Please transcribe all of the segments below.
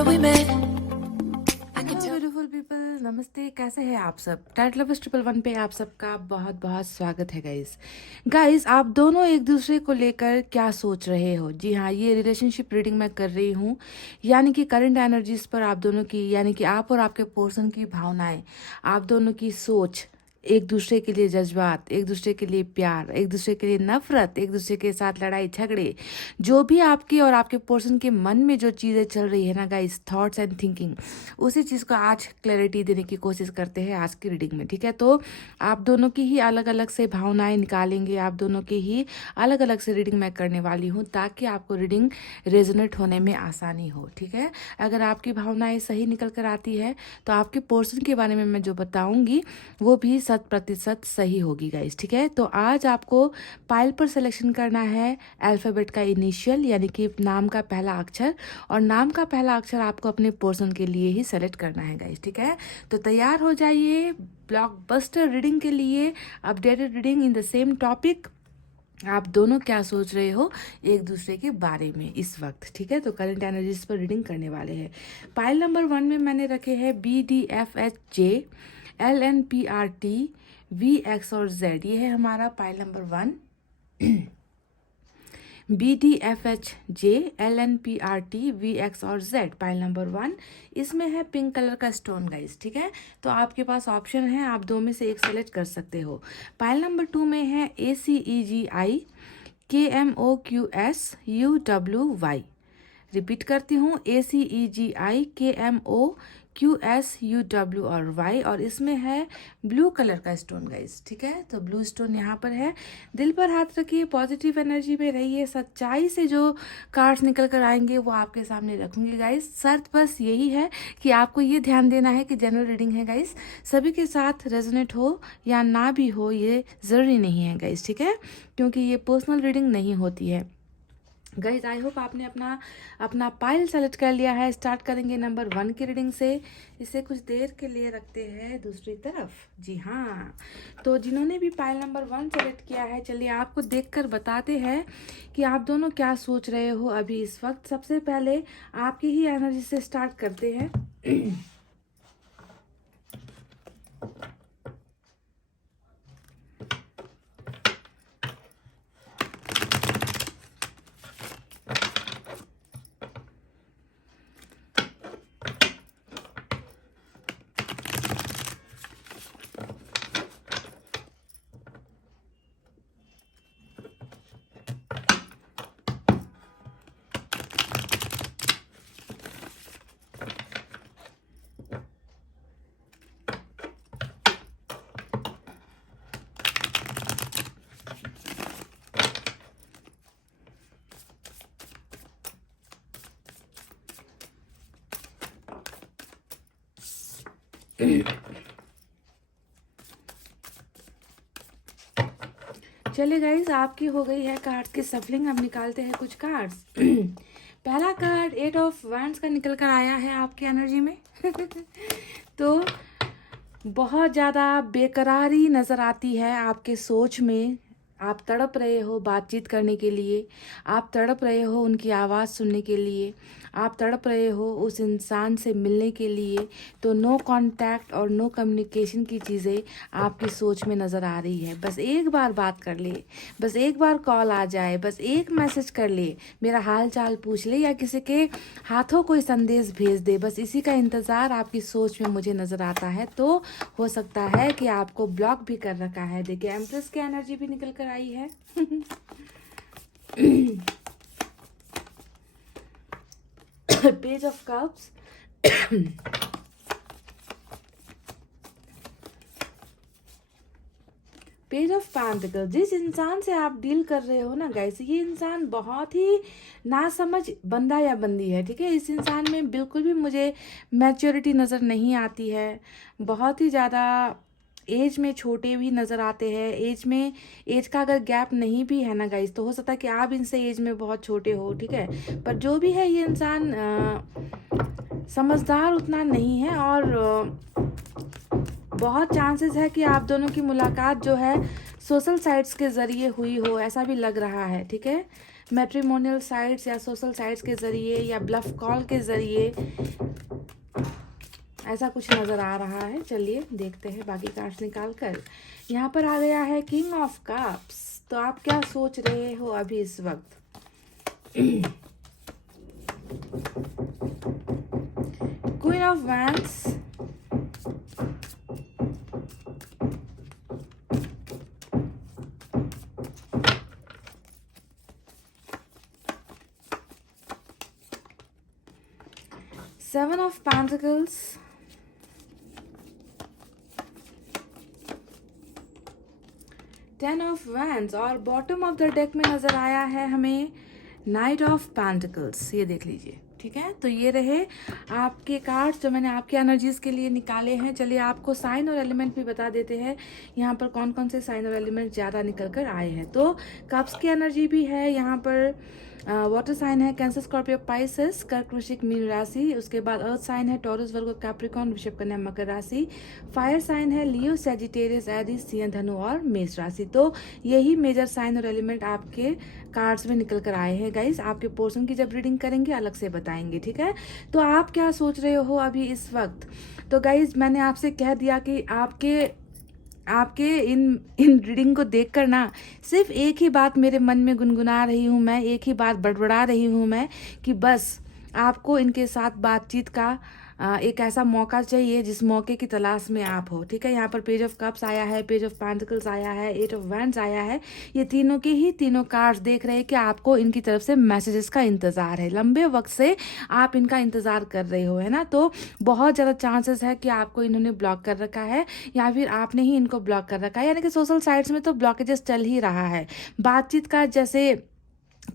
remember we met. Hello beautiful people, नमस्ते। कैसे हैं आप सब? टाइट लवर्स 111 पे आप सबका बहुत बहुत स्वागत है गाइस। आप दोनों एक दूसरे को लेकर क्या सोच रहे हो? जी हाँ, ये रिलेशनशिप रीडिंग मैं कर रही हूँ, यानी कि करंट एनर्जीज पर आप दोनों की, यानी कि आप और आपके पर्सन की भावनाएं, आप दोनों की सोच, एक दूसरे के लिए जज्बात, एक दूसरे के लिए प्यार, एक दूसरे के लिए नफरत, एक दूसरे के साथ लड़ाई झगड़े, जो भी आपकी और आपके पर्सन के मन में जो चीज़ें चल रही है ना गाइस, थॉट्स एंड थिंकिंग, उसी चीज़ को आज क्लैरिटी देने की कोशिश करते हैं आज की रीडिंग में। ठीक है, तो आप दोनों की ही अलग अलग से भावनाएं निकालेंगे, आप दोनों की ही अलग अलग से रीडिंग मैं करने वाली हूँ, ताकि आपको रीडिंग रेजोनेट होने में आसानी हो। ठीक है, अगर आपकी भावनाएं सही निकल कर आती है तो आपके पर्सन के बारे में मैं जो बताऊंगी वो भी 100% सही होगी गाइस। ठीक है, तो आज आपको पाइल पर सिलेक्शन करना है अल्फ़ाबेट का इनिशियल, यानी कि नाम का पहला अक्षर, और नाम का पहला अक्षर आपको अपने पर्सन के लिए ही सेलेक्ट करना है गाइस। ठीक है, तो तैयार हो जाइए ब्लॉकबस्टर रीडिंग के लिए, updated reading in the same topic. आप दोनों क्या सोच रहे हो एक दूसरे के बारे में इस वक्त? ठीक है, तो करंट एनर्जीज पर रीडिंग करने वाले हैं। पाइल नंबर 1 में मैंने रखे हैं BDFHJ LNPRT VX और Z। ये है हमारा pile number 1। BDFHJ LNPRT VX और Z, पाइल नंबर 1। इसमें है पिंक कलर का स्टोन गाइस। ठीक है, तो आपके पास ऑप्शन है, आप दो में से एक सेलेक्ट कर सकते हो। पाइल नंबर 2 में है ACEGI KMOQSUWY। रिपीट करती हूँ, ACEGI KMOQSUW और Y, और इसमें है ब्लू कलर का स्टोन गाइस। ठीक है, तो ब्लू स्टोन यहाँ पर है। दिल पर हाथ रखिए, पॉजिटिव एनर्जी में रहिए, सच्चाई से जो कार्ड्स निकल कर आएंगे वो आपके सामने रखूंगी गाइस। शर्त बस यही है कि आपको ये ध्यान देना है कि जनरल रीडिंग है गाइस, सभी के साथ रेजोनेट हो या ना भी हो ये ज़रूरी नहीं है गाइस। ठीक है, क्योंकि ये पर्सनल रीडिंग नहीं होती है गाइज। आई होप आपने अपना अपना पाइल सेलेक्ट कर लिया है। स्टार्ट करेंगे नंबर 1 की रीडिंग से। इसे कुछ देर के लिए रखते हैं दूसरी तरफ। जी हाँ, तो जिन्होंने भी पाइल नंबर 1 सेलेक्ट किया है, चलिए आपको देखकर बताते हैं कि आप दोनों क्या सोच रहे हो अभी इस वक्त। सबसे पहले आपकी ही एनर्जी से स्टार्ट करते हैं। चलिए गाइज, आपकी हो गई है कार्ड की सफलिंग। अब निकालते हैं कुछ कार्ड्स। पहला कार्ड 8 ऑफ वैंड्स का निकल कर आया है आपकी एनर्जी में। तो बहुत ज़्यादा बेकरारी नज़र आती है आपके सोच में। आप तड़प रहे हो बातचीत करने के लिए, आप तड़प रहे हो उनकी आवाज़ सुनने के लिए, आप तड़प रहे हो उस इंसान से मिलने के लिए। तो नो कांटेक्ट और नो कम्युनिकेशन की चीज़ें आपकी सोच में नज़र आ रही है। बस एक बार बात कर ले, बस एक बार कॉल आ जाए, बस एक मैसेज कर ले, मेरा हाल चाल पूछ ले, या किसी के हाथों कोई संदेश भेज दे, बस इसी का इंतज़ार आपकी सोच में मुझे नज़र आता है। तो हो सकता है कि आपको ब्लॉक भी कर रखा है। देखिए, एम्प्रेस की एनर्जी भी निकल कर आई है। Page of cups, page of pentacle. जिस इंसान से आप डील कर रहे हो ना गाइस, ये इंसान बहुत ही नासमझ बंदा या बंदी है। ठीक है, इस इंसान में बिल्कुल भी मुझे मैच्योरिटी नज़र नहीं आती है। बहुत ही ज़्यादा एज में छोटे भी नज़र आते हैं। एज का अगर गैप नहीं भी है ना गाइस, तो हो सकता है कि आप इनसे एज में बहुत छोटे हो। ठीक है, पर जो भी है ये इंसान समझदार उतना नहीं है, और बहुत चांसेस है कि आप दोनों की मुलाकात जो है सोशल साइट्स के ज़रिए हुई हो, ऐसा भी लग रहा है। ठीक है, मैट्रिमोनियल साइट्स या सोशल साइट्स के ज़रिए या ब्लफ कॉल के ज़रिए, ऐसा कुछ नज़र आ रहा है। चलिए देखते हैं बाकी कार्ड्स निकाल कर। यहाँ पर आ गया है किंग ऑफ कप्स। तो आप क्या सोच रहे हो अभी इस वक्त? Queen of wands, seven of pentacles, ten of wands और बॉटम ऑफ द डेक में नजर आया है हमें नाइट ऑफ पेंटिकल्स। ये देख लीजिए, ठीक है। तो ये रहे आपके कार्ड्स जो मैंने आपके एनर्जीज के लिए निकाले हैं। चलिए आपको साइन और एलिमेंट भी बता देते हैं यहाँ पर कौन कौन से साइन और एलिमेंट ज़्यादा निकल कर आए हैं। तो कप्स की एनर्जी भी है यहाँ पर। वाटर साइन है कैंसर, स्कॉर्पियो, पाइसेस, कर्क, वृश्चिक, मीन राशि। उसके बाद अर्थ साइन है टॉरस, वर्गो, कैप्रिकॉर्न, वृषभ, कन्या, मकर राशि। फायर साइन है लियो, सैजिटेरियस, एरीज, सिंह, धनु और मेष राशि। तो यही मेजर साइन और एलिमेंट आपके कार्ड्स में निकल कर आए हैं गाइस। आपके पोर्शन की जब रीडिंग करेंगे अलग से बताएंगे, ठीक है। तो आप क्या सोच रहे हो अभी इस वक्त? तो गाइस मैंने आपसे कह दिया कि आपके इन रीडिंग को देखकर ना सिर्फ एक ही बात मेरे मन में गुनगुना रही हूँ मैं, एक ही बात बड़बड़ा रही हूँ मैं कि बस आपको इनके साथ बातचीत का एक ऐसा मौका चाहिए जिस मौके की तलाश में आप हो, ठीक है। यहाँ पर पेज ऑफ कप्स आया है, पेज ऑफ पेंटिकल्स आया है, एट ऑफ वैंड्स आया है। ये तीनों के ही तीनों कार्ड्स देख रहे हैं कि आपको इनकी तरफ से मैसेजेस का इंतज़ार है। लंबे वक्त से आप इनका इंतज़ार कर रहे हो, है ना। तो बहुत ज़्यादा चांसेस है कि आपको इन्होंने ब्लॉक कर रखा है या फिर आपने ही इनको ब्लॉक कर रखा है। यानी कि सोशल साइट्स में तो ब्लॉकेजेस चल ही रहा है। बातचीत का जैसे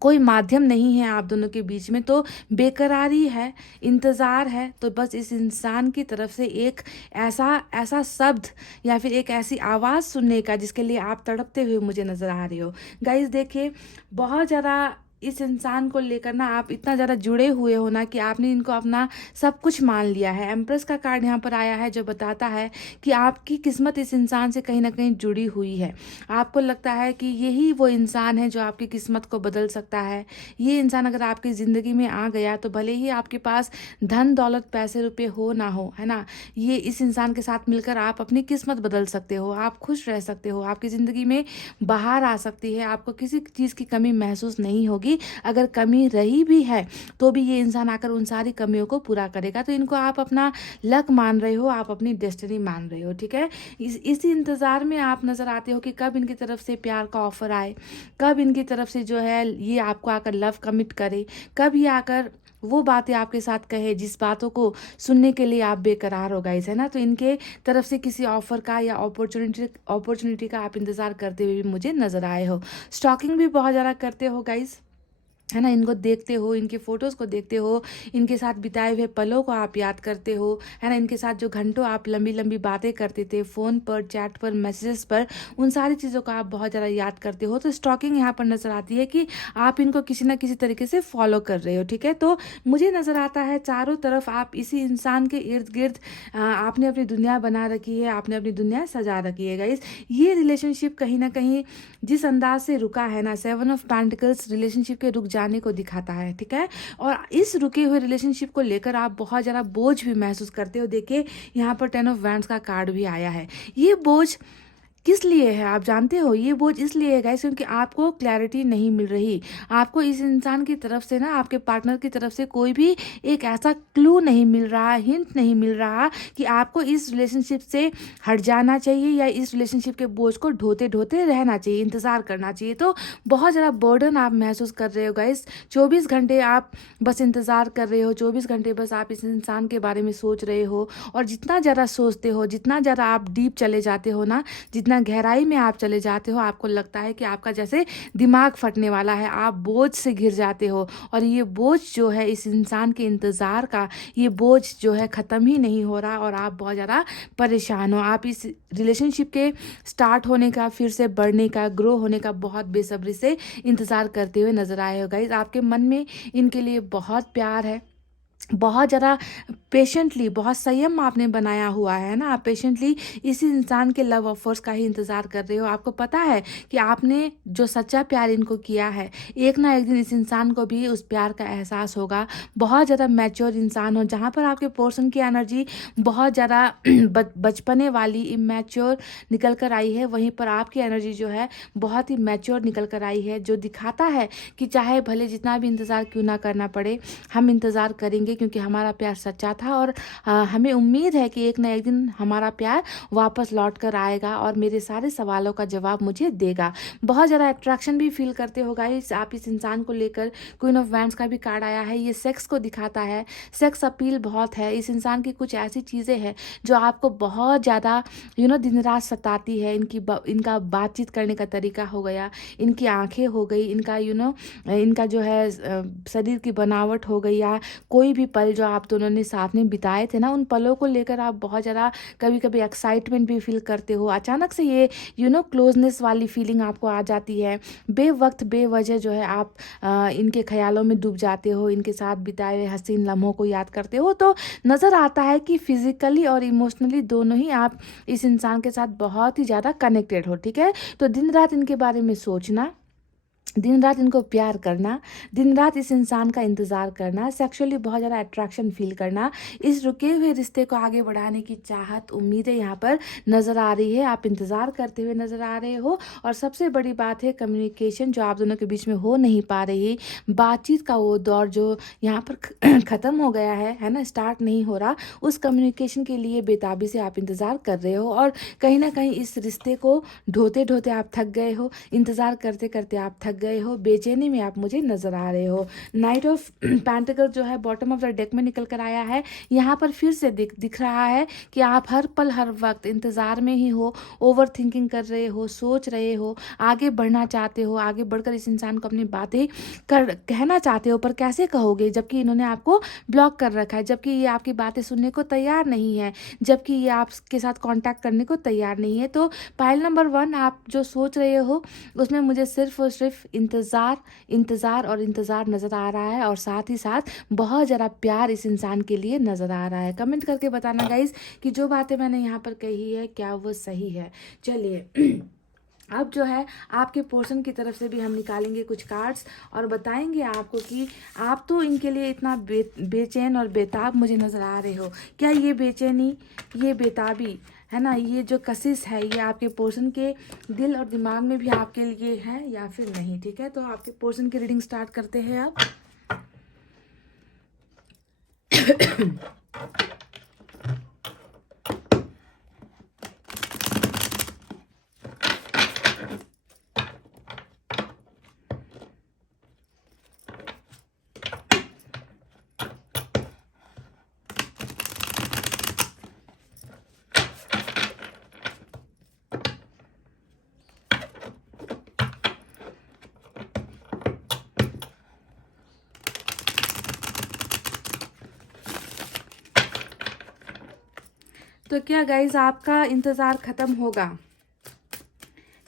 कोई माध्यम नहीं है आप दोनों के बीच में, तो बेकरारी है, इंतज़ार है। तो बस इस इंसान की तरफ से एक ऐसा शब्द या फिर एक ऐसी आवाज़ सुनने का जिसके लिए आप तड़पते हुए मुझे नज़र आ रहे हो। गाइस देखिए, बहुत ज़्यादा इस इंसान को लेकर ना आप इतना ज़्यादा जुड़े हुए हो ना कि आपने इनको अपना सब कुछ मान लिया है। एम्प्रेस का कार्ड यहाँ पर आया है जो बताता है कि आपकी किस्मत इस इंसान से कहीं ना कहीं जुड़ी हुई है। आपको लगता है कि यही वो इंसान है जो आपकी किस्मत को बदल सकता है। ये इंसान अगर आपकी ज़िंदगी में आ गया तो भले ही आपके पास धन दौलत पैसे रुपये हो ना हो, है ना, ये इस इंसान के साथ मिलकर आप अपनी किस्मत बदल सकते हो, आप खुश रह सकते हो, आपकी ज़िंदगी में बाहर आ सकती है, आपको किसी चीज़ की कमी महसूस नहीं होगी। अगर कमी रही भी है तो भी ये इंसान आकर उन सारी कमियों को पूरा करेगा। तो इनको आप अपना लक मान रहे हो, आप अपनी डेस्टिनी मान रहे हो, ठीक है। इसी इंतज़ार में आप नज़र आते हो कि कब इनकी तरफ से प्यार का ऑफर आए, कब इनकी तरफ से जो है ये आपको आकर लव कमिट करे, कब ये आकर वो बातें आपके साथ कहे जिस बातों को सुनने के लिए आप बेकरार हो गाइस, है ना। तो इनके तरफ से किसी ऑफर का या अपॉर्चुनिटी का आप इंतज़ार करते हुए भी मुझे नज़र आए हो। स्टॉकिंग भी बहुत ज़्यादा करते हो गाइस, है ना। इनको देखते हो, इनके फ़ोटोज़ को देखते हो, इनके साथ बिताए हुए पलों को आप याद करते हो, है ना। इनके साथ जो घंटों आप लंबी लंबी बातें करते थे फ़ोन पर, चैट पर, मैसेजेस पर, उन सारी चीज़ों को आप बहुत ज़्यादा याद करते हो। तो स्टॉकिंग यहाँ पर नज़र आती है कि आप इनको किसी ना किसी तरीके से फॉलो कर रहे हो, ठीक है। तो मुझे नज़र आता है चारों तरफ आप इसी इंसान के इर्द गिर्द आपने अपनी दुनिया बना रखी है, आपने अपनी दुनिया सजा रखी है गाइस। ये रिलेशनशिप कहीं ना कहीं जिस अंदाज से रुका है ना, 7 ऑफ पेंटिकल्स रिलेशनशिप के रुक जाने को दिखाता है, ठीक है। और इस रुके हुए रिलेशनशिप को लेकर आप बहुत ज़्यादा बोझ भी महसूस करते हो। देखिए यहाँ पर 10 ऑफ वैंड्स का कार्ड भी आया है। ये बोझ किस लिए है आप जानते हो? ये बोझ इसलिए है गाइस क्योंकि आपको क्लैरिटी नहीं मिल रही। आपको इस इंसान की तरफ से ना, आपके पार्टनर की तरफ से कोई भी एक ऐसा क्लू नहीं मिल रहा, हिंट नहीं मिल रहा कि आपको इस रिलेशनशिप से हट जाना चाहिए या इस रिलेशनशिप के बोझ को ढोते ढोते रहना चाहिए, इंतज़ार करना चाहिए। तो बहुत ज़्यादा बर्डन आप महसूस कर रहे हो गाइस। 24 घंटे आप बस इंतज़ार कर रहे हो, 24 घंटे बस आप इस इंसान के बारे में सोच रहे हो। और जितना ज़्यादा सोचते हो, जितना ज़्यादा आप डीप चले जाते हो ना, जितना गहराई में आप चले जाते हो, आपको लगता है कि आपका जैसे दिमाग फटने वाला है, आप बोझ से घिर जाते हो। और ये बोझ जो है इस इंसान के इंतज़ार का, ये बोझ जो है ख़त्म ही नहीं हो रहा और आप बहुत ज़्यादा परेशान हो। आप इस रिलेशनशिप के स्टार्ट होने का, फिर से बढ़ने का, ग्रो होने का बहुत बेसब्री से इंतज़ार करते हुए नज़र आए हो गाइस। आपके मन में इनके लिए बहुत प्यार है, बहुत ज़्यादा पेशेंटली, बहुत संयम आपने बनाया हुआ है ना, आप पेशेंटली इसी इंसान के लव ऑफर्स का ही इंतज़ार कर रहे हो। आपको पता है कि आपने जो सच्चा प्यार इनको किया है, एक ना एक दिन इस इंसान को भी उस प्यार का एहसास होगा। बहुत ज़्यादा मैच्योर इंसान हो, जहाँ पर आपके पर्सन की एनर्जी बहुत ज़्यादा बचपने वाली इमैच्योर निकल कर आई है, वहीं पर आपकी एनर्जी जो है बहुत ही मैच्योर निकल कर आई है, जो दिखाता है कि चाहे भले जितना भी इंतज़ार क्यों ना करना पड़े, हम इंतज़ार करेंगे, क्योंकि हमारा प्यार सच्चा था। और हमें उम्मीद है कि एक ना एक दिन हमारा प्यार वापस लौट कर आएगा और मेरे सारे सवालों का जवाब मुझे देगा। बहुत ज़्यादा अट्रैक्शन भी फील करते हो गाइस आप इस इंसान को लेकर। क्वीन ऑफ वैंड्स का भी कार्ड आया है, ये सेक्स को दिखाता है, सेक्स अपील बहुत है। इस इंसान की कुछ ऐसी चीज़ें हैं जो आपको बहुत ज़्यादा दिन रात सताती है। इनका बातचीत करने का तरीका हो गया, इनकी आंखें हो गई, इनका इनका जो है शरीर की बनावट हो गई, या कोई भी पल जो आप दोनों ने साथ में बिताए थे ना, उन पलों को लेकर आप बहुत ज़्यादा कभी कभी एक्साइटमेंट भी फील करते हो। अचानक से ये क्लोजनेस वाली फीलिंग आपको आ जाती है। बेवक्त बेवजह जो है आप इनके ख्यालों में डूब जाते हो, इनके साथ बिताए हुए हसीन लम्हों को याद करते हो। तो नज़र आता है कि फिजिकली और इमोशनली दोनों ही आप इस इंसान के साथ बहुत ही ज़्यादा कनेक्टेड हो। ठीक है, तो दिन रात इनके बारे में सोचना, दिन रात इनको प्यार करना, दिन रात इस इंसान का इंतज़ार करना, सेक्सुअली बहुत ज़्यादा अट्रैक्शन फील करना, इस रुके हुए रिश्ते को आगे बढ़ाने की चाहत, उम्मीदें यहाँ पर नज़र आ रही है। आप इंतज़ार करते हुए नज़र आ रहे हो। और सबसे बड़ी बात है कम्युनिकेशन जो आप दोनों के बीच में हो नहीं पा रही, बातचीत का वो दौर जो यहाँ पर ख़त्म हो गया है ना, स्टार्ट नहीं हो रहा, उस कम्युनिकेशन के लिए बेताबी से आप इंतज़ार कर रहे हो। और कहीं ना कहीं इस रिश्ते को ढोते ढोते आप थक गए हो, इंतज़ार करते करते आप थक गए हो, बेचैनी में आप मुझे नज़र आ रहे हो। नाइट ऑफ पेंटिकल जो है बॉटम ऑफ द डेक में निकल कर आया है। यहाँ पर फिर से दिख रहा है कि आप हर पल हर वक्त इंतज़ार में ही हो, ओवर थिंकिंग कर रहे हो, सोच रहे हो, आगे बढ़ना चाहते हो, आगे बढ़कर इस इंसान को अपनी बातें कहना चाहते हो, पर कैसे कहोगे जबकि इन्होंने आपको ब्लॉक कर रखा है, जबकि ये आपकी बातें सुनने को तैयार नहीं है, जबकि ये आपके साथ कांटेक्ट करने को तैयार नहीं है। तो पाइल नंबर 1 आप जो सोच रहे हो उसमें मुझे सिर्फ और सिर्फ इंतज़ार इंतज़ार और इंतज़ार नज़र आ रहा है, और साथ ही साथ बहुत ज़्यादा प्यार इस इंसान के लिए नज़र आ रहा है। कमेंट करके बताना गाइस कि जो बातें मैंने यहाँ पर कही है क्या वो सही है। चलिए अब जो है आपके पोर्शन की तरफ से भी हम निकालेंगे कुछ कार्ड्स और बताएंगे आपको कि आप तो इनके लिए इतना बेचैन और बेताब मुझे नज़र आ रहे हो। क्या ये बेचैनी, ये बेताबी है ना, ये जो कशिश है, ये आपके पोर्शन के दिल और दिमाग में भी आपके लिए है या फिर नहीं? ठीक है, तो आपके पोर्शन की रीडिंग स्टार्ट करते हैं अब। तो क्या गाइज आपका इंतज़ार ख़त्म होगा?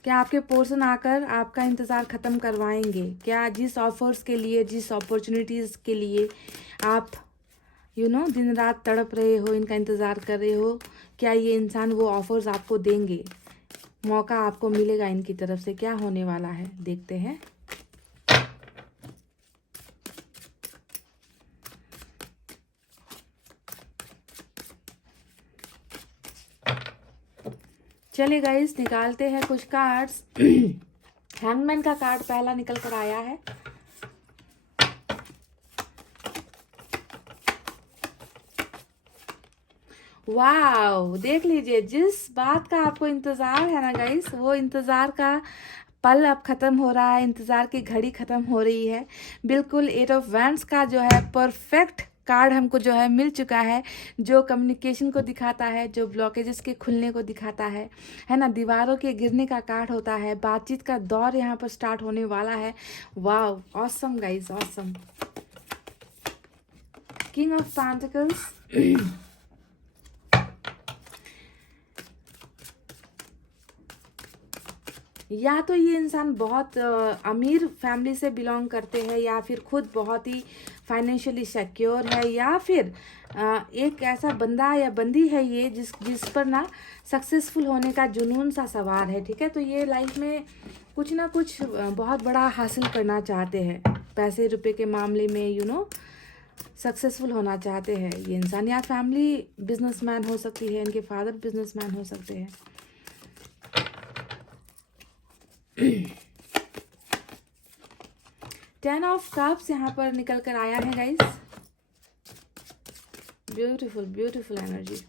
क्या आपके पोर्शन आकर आपका इंतज़ार ख़त्म करवाएंगे? क्या जिस ऑफर्स के लिए, जिस अपॉर्चुनिटीज़ के लिए आप दिन रात तड़प रहे हो, इनका इंतज़ार कर रहे हो, क्या ये इंसान वो ऑफर्स आपको देंगे? मौका आपको मिलेगा इनकी तरफ से? क्या होने वाला है देखते हैं। चलिए गाइस निकालते हैं कुछ कार्ड्स। हैंगमैन का कार्ड पहला निकल कर आया है। वाओ, देख लीजिए, जिस बात का आपको इंतज़ार है ना गाइस, वो इंतज़ार का पल अब ख़त्म हो रहा है, इंतज़ार की घड़ी ख़त्म हो रही है। बिल्कुल 8 ऑफ वैंड्स का जो है परफेक्ट कार्ड हमको जो है मिल चुका है, जो कम्युनिकेशन को दिखाता है, जो ब्लॉकेजेस के खुलने को दिखाता है ना, दीवारों के गिरने का कार्ड होता है, बातचीत का दौर यहाँ पर स्टार्ट होने वाला है। Wow, awesome guys, awesome. King of pentacles, या तो ये इंसान बहुत अमीर फैमिली से बिलोंग करते हैं, या फिर खुद बहुत ही फाइनेंशियली सिक्योर है, या फिर एक ऐसा बंदा या बंदी है ये जिस पर ना सक्सेसफुल होने का जुनून सा सवार है, ठीक है। तो ये लाइफ में कुछ ना कुछ बहुत बड़ा हासिल करना चाहते हैं, पैसे रुपए के मामले में सक्सेसफुल होना चाहते हैं ये इंसान, या फैमिली बिजनेसमैन हो सकती है, इनके फादर बिजनेसमैन हो सकते हैं। 10 ऑफ कप्स यहाँ पर निकल कर आया है गाइस। Beautiful beautiful energy.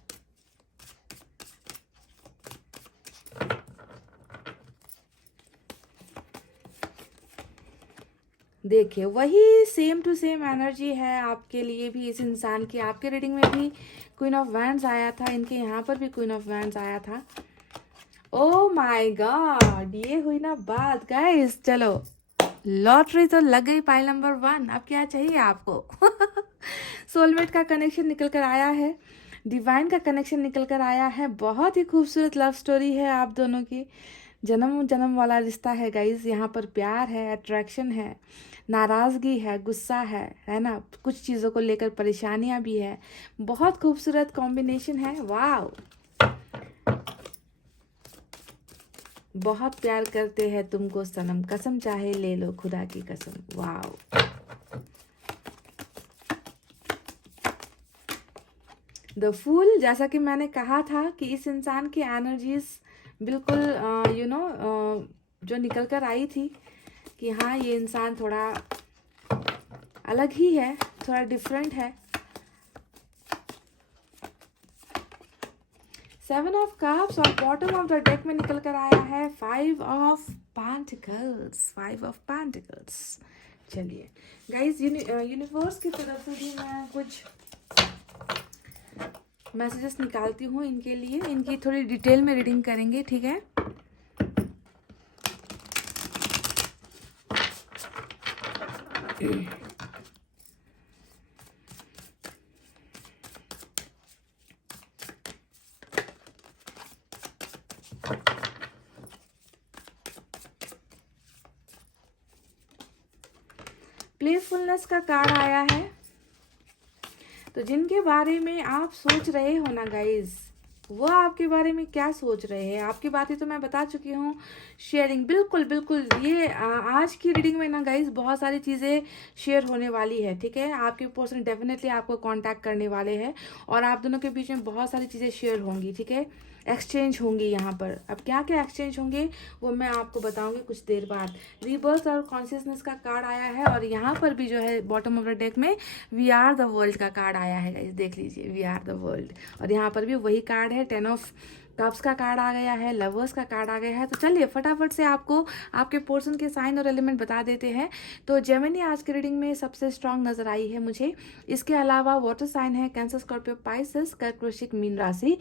देखिए वही सेम टू सेम एनर्जी है आपके लिए भी, इस इंसान की। आपके रीडिंग में भी क्वीन ऑफ वैंड्स आया था, इनके यहाँ पर भी क्वीन ऑफ वैंड्स आया था। ओ माय गॉड, ये हुई ना बात गाइस। चलो लॉटरी तो लग गई, पाइल नंबर 1। अब क्या चाहिए आपको? सोलमेट का कनेक्शन निकल कर आया है, डिवाइन का कनेक्शन निकल कर आया है। बहुत ही खूबसूरत लव स्टोरी है आप दोनों की, जन्म जन्म वाला रिश्ता है गाइस। यहाँ पर प्यार है, अट्रैक्शन है, नाराज़गी है, गुस्सा है ना, कुछ चीज़ों को लेकर परेशानियाँ भी है। बहुत खूबसूरत कॉम्बिनेशन है, वाव। बहुत प्यार करते हैं तुमको सनम, कसम चाहे ले लो खुदा की कसम, वाव। द फूल, जैसा कि मैंने कहा था कि इस इंसान की एनर्जीज बिल्कुल जो निकल कर आई थी कि हाँ ये इंसान थोड़ा अलग ही है, थोड़ा डिफरेंट है। 7 ऑफ कप्स और बॉटम ऑफ द डेक में निकल कर आया है 5 ऑफ पेंटिकल्स, 5 ऑफ पेंटिकल्स। चलिए गाइज, यूनिवर्स की तरफ से भी मैं कुछ मैसेजेस निकालती हूँ इनके लिए। इनकी थोड़ी डिटेल में रीडिंग करेंगे, ठीक है। प्लेफुलनेस का कार्ड आया है। तो जिनके बारे में आप सोच रहे हो ना गाइज, वो आपके बारे में क्या सोच रहे हैं, आपकी बातें तो मैं बता चुकी हूँ। शेयरिंग बिल्कुल बिल्कुल, ये आज की रीडिंग में ना गाइज बहुत सारी चीज़ें शेयर होने वाली है, ठीक है। आपके पर्सन डेफिनेटली आपको कांटेक्ट करने वाले हैं और आप दोनों के बीच में बहुत सारी चीज़ें शेयर होंगी, ठीक है। एक्सचेंज होंगी यहाँ पर। अब क्या क्या एक्सचेंज होंगे वो मैं आपको बताऊंगी कुछ देर बाद। रीबर्थ और कॉन्शियसनेस का कार्ड आया है और यहाँ पर भी जो है बॉटम ऑफ द डेक में वी आर द वर्ल्ड का कार्ड आया है गाइस, देख लीजिए, वी आर द वर्ल्ड। और यहाँ पर भी वही कार्ड है, 10 ऑफ कप्स का कार्ड आ गया है, लवर्स का कार्ड आ गया है। तो चलिए फटाफट से आपको आपके पोर्शन के साइन और एलिमेंट बता देते हैं। तो जेमिनी आज की रीडिंग में सबसे स्ट्रांग नजर आई है मुझे। इसके अलावा वाटर साइन है कैंसर, स्कॉर्पियो, पाइसेस, कर्क, वृश्चिक, मीन राशि।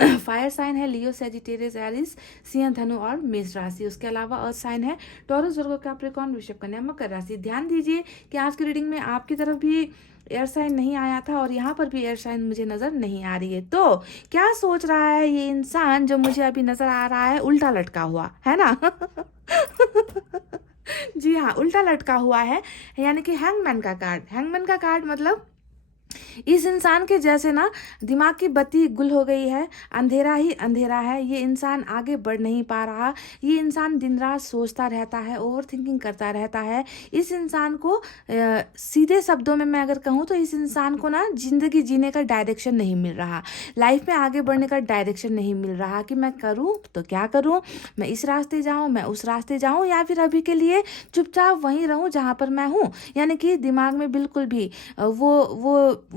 फायर साइन है लियो, सेजिटेरियस, एरिस, सिंह, धनु और मेष राशि। उसके अलावा अर्थ साइन है टॉरस, वर्गो, कैप्रिकॉर्न, वृषभ, कन्या, मकर राशि। ध्यान दीजिए कि आज की रीडिंग में आपकी तरफ भी एयर साइन नहीं आया था और यहाँ पर भी एयर साइन मुझे नजर नहीं आ रही है। तो क्या सोच रहा है ये इंसान जो मुझे अभी नजर आ रहा है, उल्टा लटका हुआ है ना। जी हाँ, उल्टा लटका हुआ है, यानी कि हैंगमैन का कार्ड। हैंगमैन का कार्ड मतलब इस इंसान के जैसे ना दिमाग की बत्ती गुल हो गई है, अंधेरा ही अंधेरा है। ये इंसान आगे बढ़ नहीं पा रहा, ये इंसान दिन रात सोचता रहता है, ओवर थिंकिंग करता रहता है। इस इंसान को सीधे शब्दों में मैं अगर कहूँ तो इस इंसान को ना जिंदगी जीने का डायरेक्शन नहीं मिल रहा, लाइफ में आगे बढ़ने का डायरेक्शन नहीं मिल रहा कि मैं करूँ तो क्या करूँ, मैं इस रास्ते जाऊँ, मैं उस रास्ते जाऊँ, या फिर अभी के लिए चुपचाप वहीं रहूँ जहाँ पर मैं हूँ। यानी कि दिमाग में बिल्कुल भी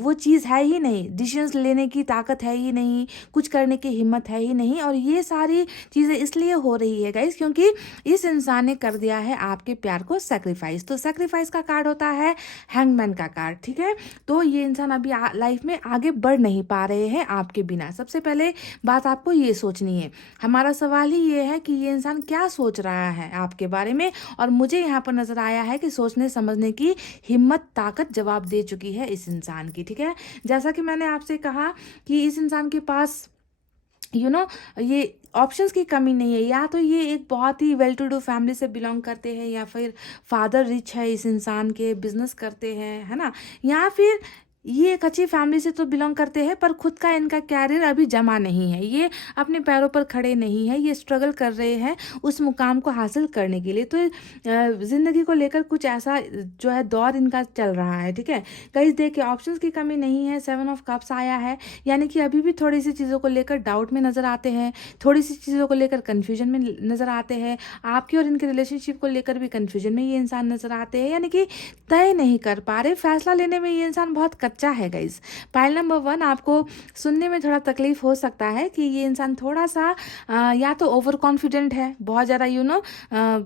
वो चीज़ है ही नहीं, डिसीजंस लेने की ताकत है ही नहीं, कुछ करने की हिम्मत है ही नहीं। और ये सारी चीज़ें इसलिए हो रही है गाइस क्योंकि इस इंसान ने कर दिया है आपके प्यार को सैक्रिफाइस। तो सैक्रिफाइस का कार्ड होता है हैंगमैन का कार्ड, ठीक है। तो ये इंसान अभी लाइफ में आगे बढ़ नहीं पा रहे हैं आपके बिना। सबसे पहले बात आपको ये सोचनी है, हमारा सवाल ही ये है कि ये इंसान क्या सोच रहा है आपके बारे में। और मुझे यहाँ पर नजर आया है कि सोचने समझने की हिम्मत, ताकत जवाब दे चुकी है इस इंसान की, ठीक है। जैसा कि मैंने आपसे कहा कि इस इंसान के पास ये ऑप्शंस की कमी नहीं है। या तो ये एक बहुत ही वेल टू डू फैमिली से बिलोंग करते हैं, या फिर फादर रिच है इस इंसान के, बिजनेस करते हैं, है ना, या फिर ये एक अच्छी फैमिली से तो बिलोंग करते हैं पर खुद का इनका कैरियर अभी जमा नहीं है, ये अपने पैरों पर खड़े नहीं है, ये स्ट्रगल कर रहे हैं उस मुकाम को हासिल करने के लिए। तो ज़िंदगी को लेकर कुछ ऐसा जो है दौर इनका चल रहा है, ठीक है गाइस। देखिए ऑप्शंस की कमी नहीं है, 7 ऑफ कप्स आया है, यानी कि अभी भी थोड़ी सी चीज़ों को लेकर डाउट में नज़र आते हैं, थोड़ी सी चीज़ों को लेकर कन्फ्यूजन में नज़र आते हैं, आपकी और इनके रिलेशनशिप को लेकर भी कन्फ्यूजन में ये इंसान नज़र आते हैं, यानी कि तय नहीं कर पा रहे, फैसला लेने में ये इंसान बहुत कच्चा है गाइस। पाइल नंबर 1, आपको सुनने में थोड़ा तकलीफ हो सकता है कि ये इंसान थोड़ा सा या तो ओवर कॉन्फिडेंट है, बहुत ज़्यादा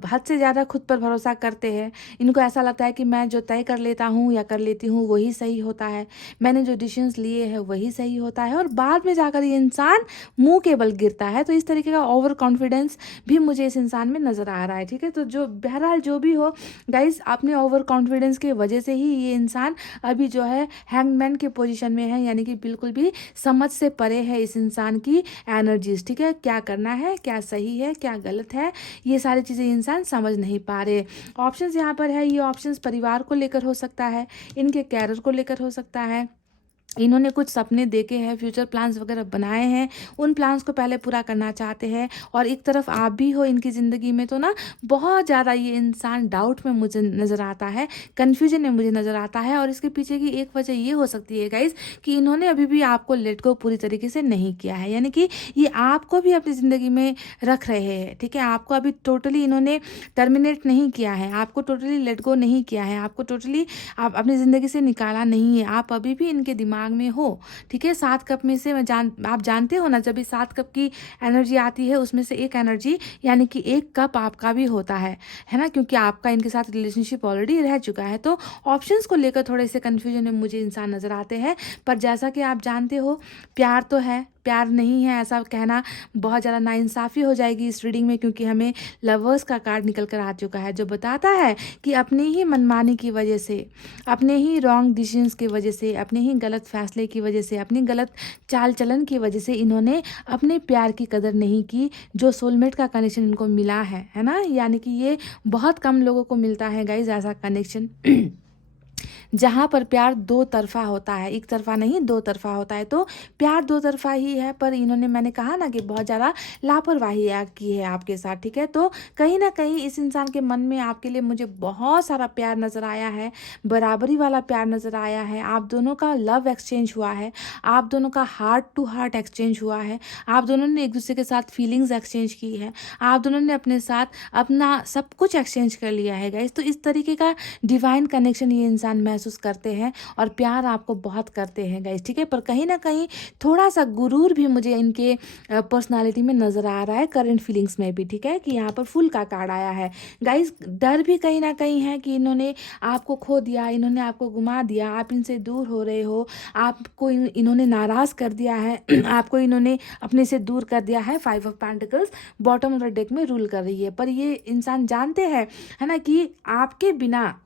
हद से ज़्यादा खुद पर भरोसा करते हैं। इनको ऐसा लगता है कि मैं जो तय कर लेता हूँ या कर लेती हूँ वही सही होता है, मैंने जो डिसीजंस लिए हैं वही सही होता है, और बाद में जाकर ये इंसान मुंह के बल गिरता है। तो इस तरीके का ओवर कॉन्फिडेंस भी मुझे इस इंसान में नज़र आ रहा है, ठीक है। तो जो बहरहाल जो भी हो गाइस, अपने ओवर कॉन्फिडेंस की वजह से ही ये इंसान अभी जो है हैंगमैन के पोजीशन में है, यानी कि बिल्कुल भी समझ से परे है इस इंसान की एनर्जीज, ठीक है। क्या करना है, क्या सही है, क्या गलत है, ये सारी चीज़ें इंसान समझ नहीं पा रहे। ऑप्शंस यहाँ पर है, ये ऑप्शंस परिवार को लेकर हो सकता है, इनके कैरियर को लेकर हो सकता है, इन्होंने कुछ सपने देखे हैं, फ्यूचर प्लान्स वगैरह बनाए हैं, उन प्लान्स को पहले पूरा करना चाहते हैं। और एक तरफ आप भी हो इनकी ज़िंदगी में, तो ना बहुत ज़्यादा ये इंसान डाउट में मुझे नज़र आता है, कन्फ्यूजन में मुझे नज़र आता है। और इसके पीछे की एक वजह ये हो सकती है गाइज कि इन्होंने अभी भी आपको लेट गो पूरी तरीके से नहीं किया है, यानी कि ये आपको भी अपनी ज़िंदगी में रख रहे हैं, ठीक है। आपको अभी टोटली इन्होंने टर्मिनेट नहीं किया है, आपको टोटली लेट गो नहीं किया है, आपको टोटली आप अपनी ज़िंदगी से निकाला नहीं है, आप अभी भी इनके दिमाग में हो, ठीक है। 7 कप में से आप जानते हो ना, जब भी 7 कप की एनर्जी आती है उसमें से एक एनर्जी यानी कि 1 कप आपका भी होता है ना, क्योंकि आपका इनके साथ रिलेशनशिप ऑलरेडी रह चुका है। तो ऑप्शंस को लेकर थोड़े से कन्फ्यूजन में मुझे इंसान नज़र आते हैं, पर जैसा कि आप जानते हो प्यार तो है, प्यार नहीं है ऐसा कहना बहुत ज़्यादा नाइंसाफ़ी हो जाएगी इस रीडिंग में, क्योंकि हमें लवर्स का कार्ड निकल कर आ चुका है, जो बताता है कि अपनी ही मनमानी की वजह से, अपने ही रॉन्ग डिसीजंस की वजह से, अपने ही गलत फैसले की वजह से, अपनी गलत चाल चलन की वजह से इन्होंने अपने प्यार की कदर नहीं की, जो सोलमेट का कनेक्शन इनको मिला है ना, यानी कि ये बहुत कम लोगों को मिलता है गाइज ऐसा कनेक्शन जहाँ पर प्यार दो तरफा होता है, एक तरफा नहीं दो तरफा होता है। तो प्यार दो तरफा ही है, पर इन्होंने, मैंने कहा ना कि बहुत ज़्यादा लापरवाही की है आपके साथ, ठीक है। तो कहीं ना कहीं इस इंसान के मन में आपके लिए मुझे बहुत सारा प्यार नज़र आया है, बराबरी वाला प्यार नज़र आया है, आप दोनों का लव एक्सचेंज हुआ है, आप दोनों का हार्ट टू हार्ट एक्सचेंज हुआ है, आप दोनों ने एक दूसरे के साथ फीलिंग्स एक्सचेंज की है, आप दोनों ने अपने साथ अपना सब कुछ एक्सचेंज कर लिया है गाइस। तो इस तरीके का डिवाइन कनेक्शन ये इंसान महसूस करते हैं और प्यार आपको बहुत करते हैं गाइस, ठीक है। पर कहीं ना कहीं थोड़ा सा गुरूर भी मुझे इनके पर्सनालिटी में नज़र आ रहा है, करंट फीलिंग्स में भी, ठीक है, कि यहाँ पर फुल का कार्ड आया है गाइस। डर भी कहीं ना कहीं है कि इन्होंने आपको खो दिया, इन्होंने आपको गुमा दिया, आप इनसे दूर हो रहे हो, आपको इन्होंने नाराज़ कर दिया है आपको इन्होंने अपने से दूर कर दिया है। 5 of pentacles bottom of the deck में रूल कर रही है, पर ये इंसान जानते हैं, है ना, कि आपके बिना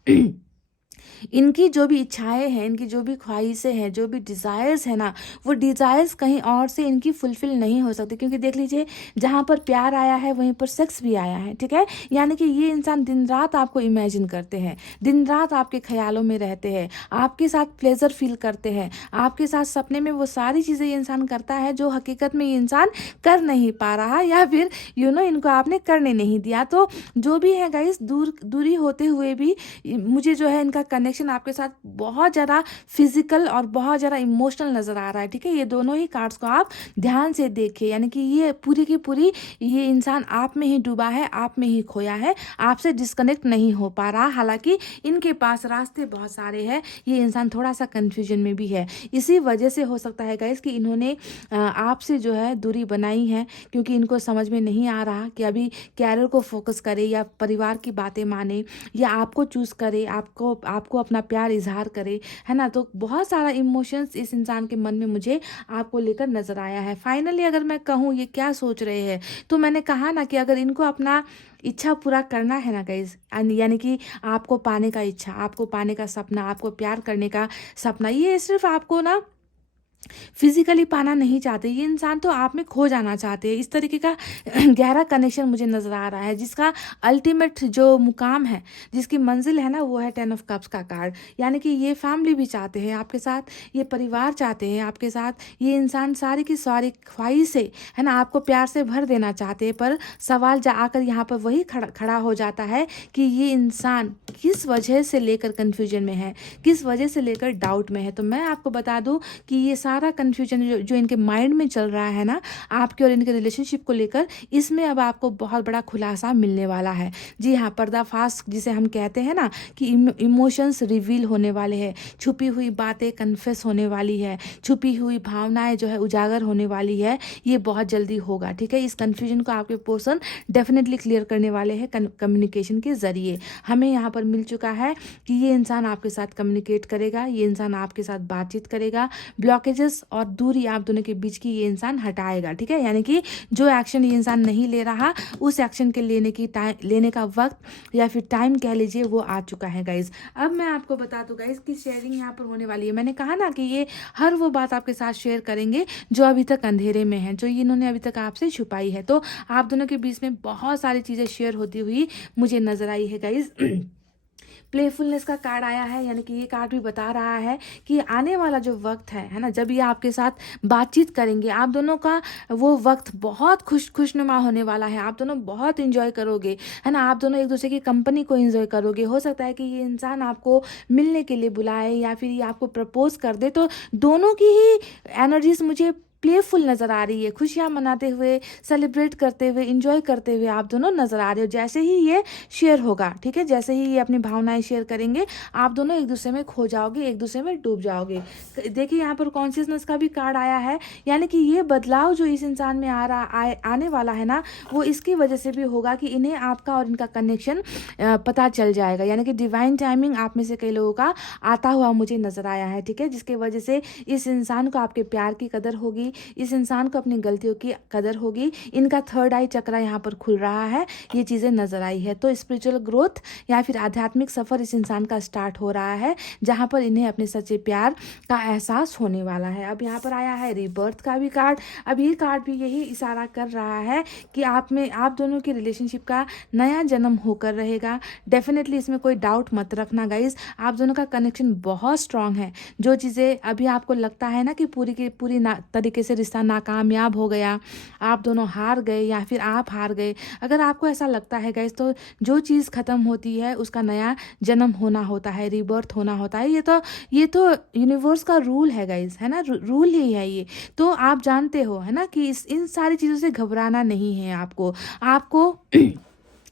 इनकी जो भी इच्छाएं हैं, इनकी जो भी ख्वाहिशें हैं, जो भी डिज़ायर्स है ना, वो डिज़ायर्स कहीं और से इनकी फुलफिल नहीं हो सकती, क्योंकि देख लीजिए जहाँ पर प्यार आया है वहीं पर सेक्स भी आया है, ठीक है। यानी कि ये इंसान दिन रात आपको इमेजिन करते हैं, दिन रात आपके ख्यालों में रहते हैं, आपके साथ प्लेजर फील करते हैं, आपके साथ सपने में वो सारी चीज़ें ये इंसान करता है जो हकीकत में ये इंसान कर नहीं पा रहा, या फिर इनको आपने करने नहीं दिया। तो जो भी है गाइस, दूरी होते हुए भी मुझे जो है इनका कनेक्शन आपके साथ बहुत ज़्यादा फिजिकल और बहुत ज़्यादा इमोशनल नज़र आ रहा है, ठीक है। ये दोनों ही कार्ड्स को आप ध्यान से देखिए, यानी कि ये पूरी की पूरी ये इंसान आप में ही डूबा है, आप में ही खोया है, आपसे डिस्कनेक्ट नहीं हो पा रहा। हालांकि इनके पास रास्ते बहुत सारे हैं, ये इंसान थोड़ा सा कन्फ्यूजन में भी है। इसी वजह से हो सकता है गाइस कि इन्होंने आपसे जो है दूरी बनाई है, क्योंकि इनको समझ में नहीं आ रहा कि अभी कैरियर को फोकस करे या परिवार की बातें माने या आपको चूज़ करे, आपको अपना प्यार इजहार करे, है ना। तो बहुत सारा इमोशंस इस इंसान के मन में मुझे आपको लेकर नज़र आया है। फाइनली अगर मैं कहूँ ये क्या सोच रहे हैं, तो मैंने कहा ना कि अगर इनको अपना इच्छा पूरा करना है ना गाइज, यानी कि आपको पाने का इच्छा, आपको पाने का सपना, आपको प्यार करने का सपना, ये सिर्फ आपको ना फिजिकली पाना नहीं चाहते, ये इंसान तो आप में खो जाना चाहते हैं। इस तरीके का गहरा कनेक्शन मुझे नज़र आ रहा है, जिसका अल्टीमेट जो मुकाम है, जिसकी मंजिल है ना, वो है 10 ऑफ कप्स का कार्ड। यानी कि ये फैमिली भी चाहते हैं आपके साथ, ये परिवार चाहते हैं आपके साथ, ये इंसान सारी की सारी ख्वाहिशें है ना आपको प्यार से भर देना चाहते हैं। पर सवाल जा आकर यहाँ पर वही खड़ा हो जाता है कि ये इंसान किस वजह से लेकर कन्फ्यूजन में है, किस वजह से लेकर डाउट में है। तो मैं आपको बता दूं कि ये सारा कन्फ्यूजन जो इनके माइंड में चल रहा है ना आपके और इनके रिलेशनशिप को लेकर, इसमें अब आपको बहुत बड़ा खुलासा मिलने वाला है। जी हाँ, पर्दाफाश जिसे हम कहते हैं ना कि इमोशंस रिवील होने वाले हैं, छुपी हुई बातें कन्फेस होने वाली है, छुपी हुई भावनाएं जो है उजागर होने वाली है। ये बहुत जल्दी होगा, ठीक है। इस कन्फ्यूजन को आपके पर्सन डेफिनेटली क्लियर करने वाले हैं कम्युनिकेशन के जरिए। हमें यहाँ पर मिल चुका है कि ये इंसान आपके साथ कम्युनिकेट करेगा, ये इंसान आपके साथ बातचीत करेगा, ब्लॉकेजेस और दूरी आप दोनों के बीच की ये इंसान हटाएगा, ठीक है। यानी कि जो एक्शन ये इंसान नहीं ले रहा, उस एक्शन के लेने का वक्त या फिर टाइम कह लीजिए, वो आ चुका है गाइज। अब मैं आपको बता दूं गाइज कि शेयरिंग यहाँ पर होने वाली है। मैंने कहा ना कि ये हर वो बात आपके साथ शेयर करेंगे जो अभी तक अंधेरे में है, जो इन्होंने अभी तक आपसे छुपाई है। तो आप दोनों के बीच में बहुत सारी चीज़ें शेयर होती हुई मुझे नजर आई है गाइज। प्लेफुलनेस का कार्ड आया है, यानी कि ये कार्ड भी बता रहा है कि आने वाला जो वक्त है ना, जब ये आपके साथ बातचीत करेंगे, आप दोनों का वो वक्त बहुत खुशनुमा होने वाला है। आप दोनों बहुत इंजॉय करोगे, है ना। आप दोनों एक दूसरे की कंपनी को इंजॉय करोगे। हो सकता है कि ये इंसान आपको मिलने के लिए बुलाए या फिर ये आपको प्रपोज कर दे। तो दोनों की ही एनर्जीज मुझे प्लेफुल नज़र आ रही है, खुशियाँ मनाते हुए, सेलिब्रेट करते हुए, इंजॉय करते हुए आप दोनों नज़र आ रहे हो। जैसे ही ये शेयर होगा, ठीक है, जैसे ही ये अपनी भावनाएं शेयर करेंगे, आप दोनों एक दूसरे में खो जाओगे, एक दूसरे में डूब जाओगे। देखिए यहाँ पर कॉन्शियसनेस का भी कार्ड आया है, यानी कि ये बदलाव जो इस इंसान में आने वाला है ना, वो इसकी वजह से भी होगा कि इन्हें आपका और इनका कनेक्शन पता चल जाएगा। यानी कि डिवाइन टाइमिंग आप में से कई लोगों का आता हुआ मुझे नज़र आया है, ठीक है, जिसकी वजह से इस इंसान को आपके प्यार की कदर होगी, इस इंसान को अपनी गलतियों की कदर होगी। इनका थर्ड आई चक्रा यहाँ पर खुल रहा है, ये चीज़ें नजर आई है। तो स्पिरिचुअल ग्रोथ या फिर आध्यात्मिक सफर इस इंसान का स्टार्ट हो रहा है, जहाँ पर इन्हें अपने सच्चे प्यार का एहसास होने वाला है। अब यहाँ पर आया है रीबर्थ का भी कार्ड। अब ये कार्ड भी यही इशारा कर रहा है कि आप दोनों की रिलेशनशिप का नया जन्म होकर रहेगा। डेफिनेटली इसमें कोई डाउट मत रखना गाइज, आप दोनों का कनेक्शन बहुत स्ट्रांग है। जो चीज़ें अभी आपको लगता है ना कि पूरी की पूरी तरीके से रिश्ता नाकामयाब हो गया, आप दोनों हार गए या फिर आप हार गए, अगर आपको ऐसा लगता है गाइस, तो जो चीज़ ख़त्म होती है उसका नया जन्म होना होता है, रीबर्थ होना होता है। ये तो यूनिवर्स का रूल है गाइस, है ना, रूल ही है ये। तो आप जानते हो है ना कि इन सारी चीज़ों से घबराना नहीं है आपको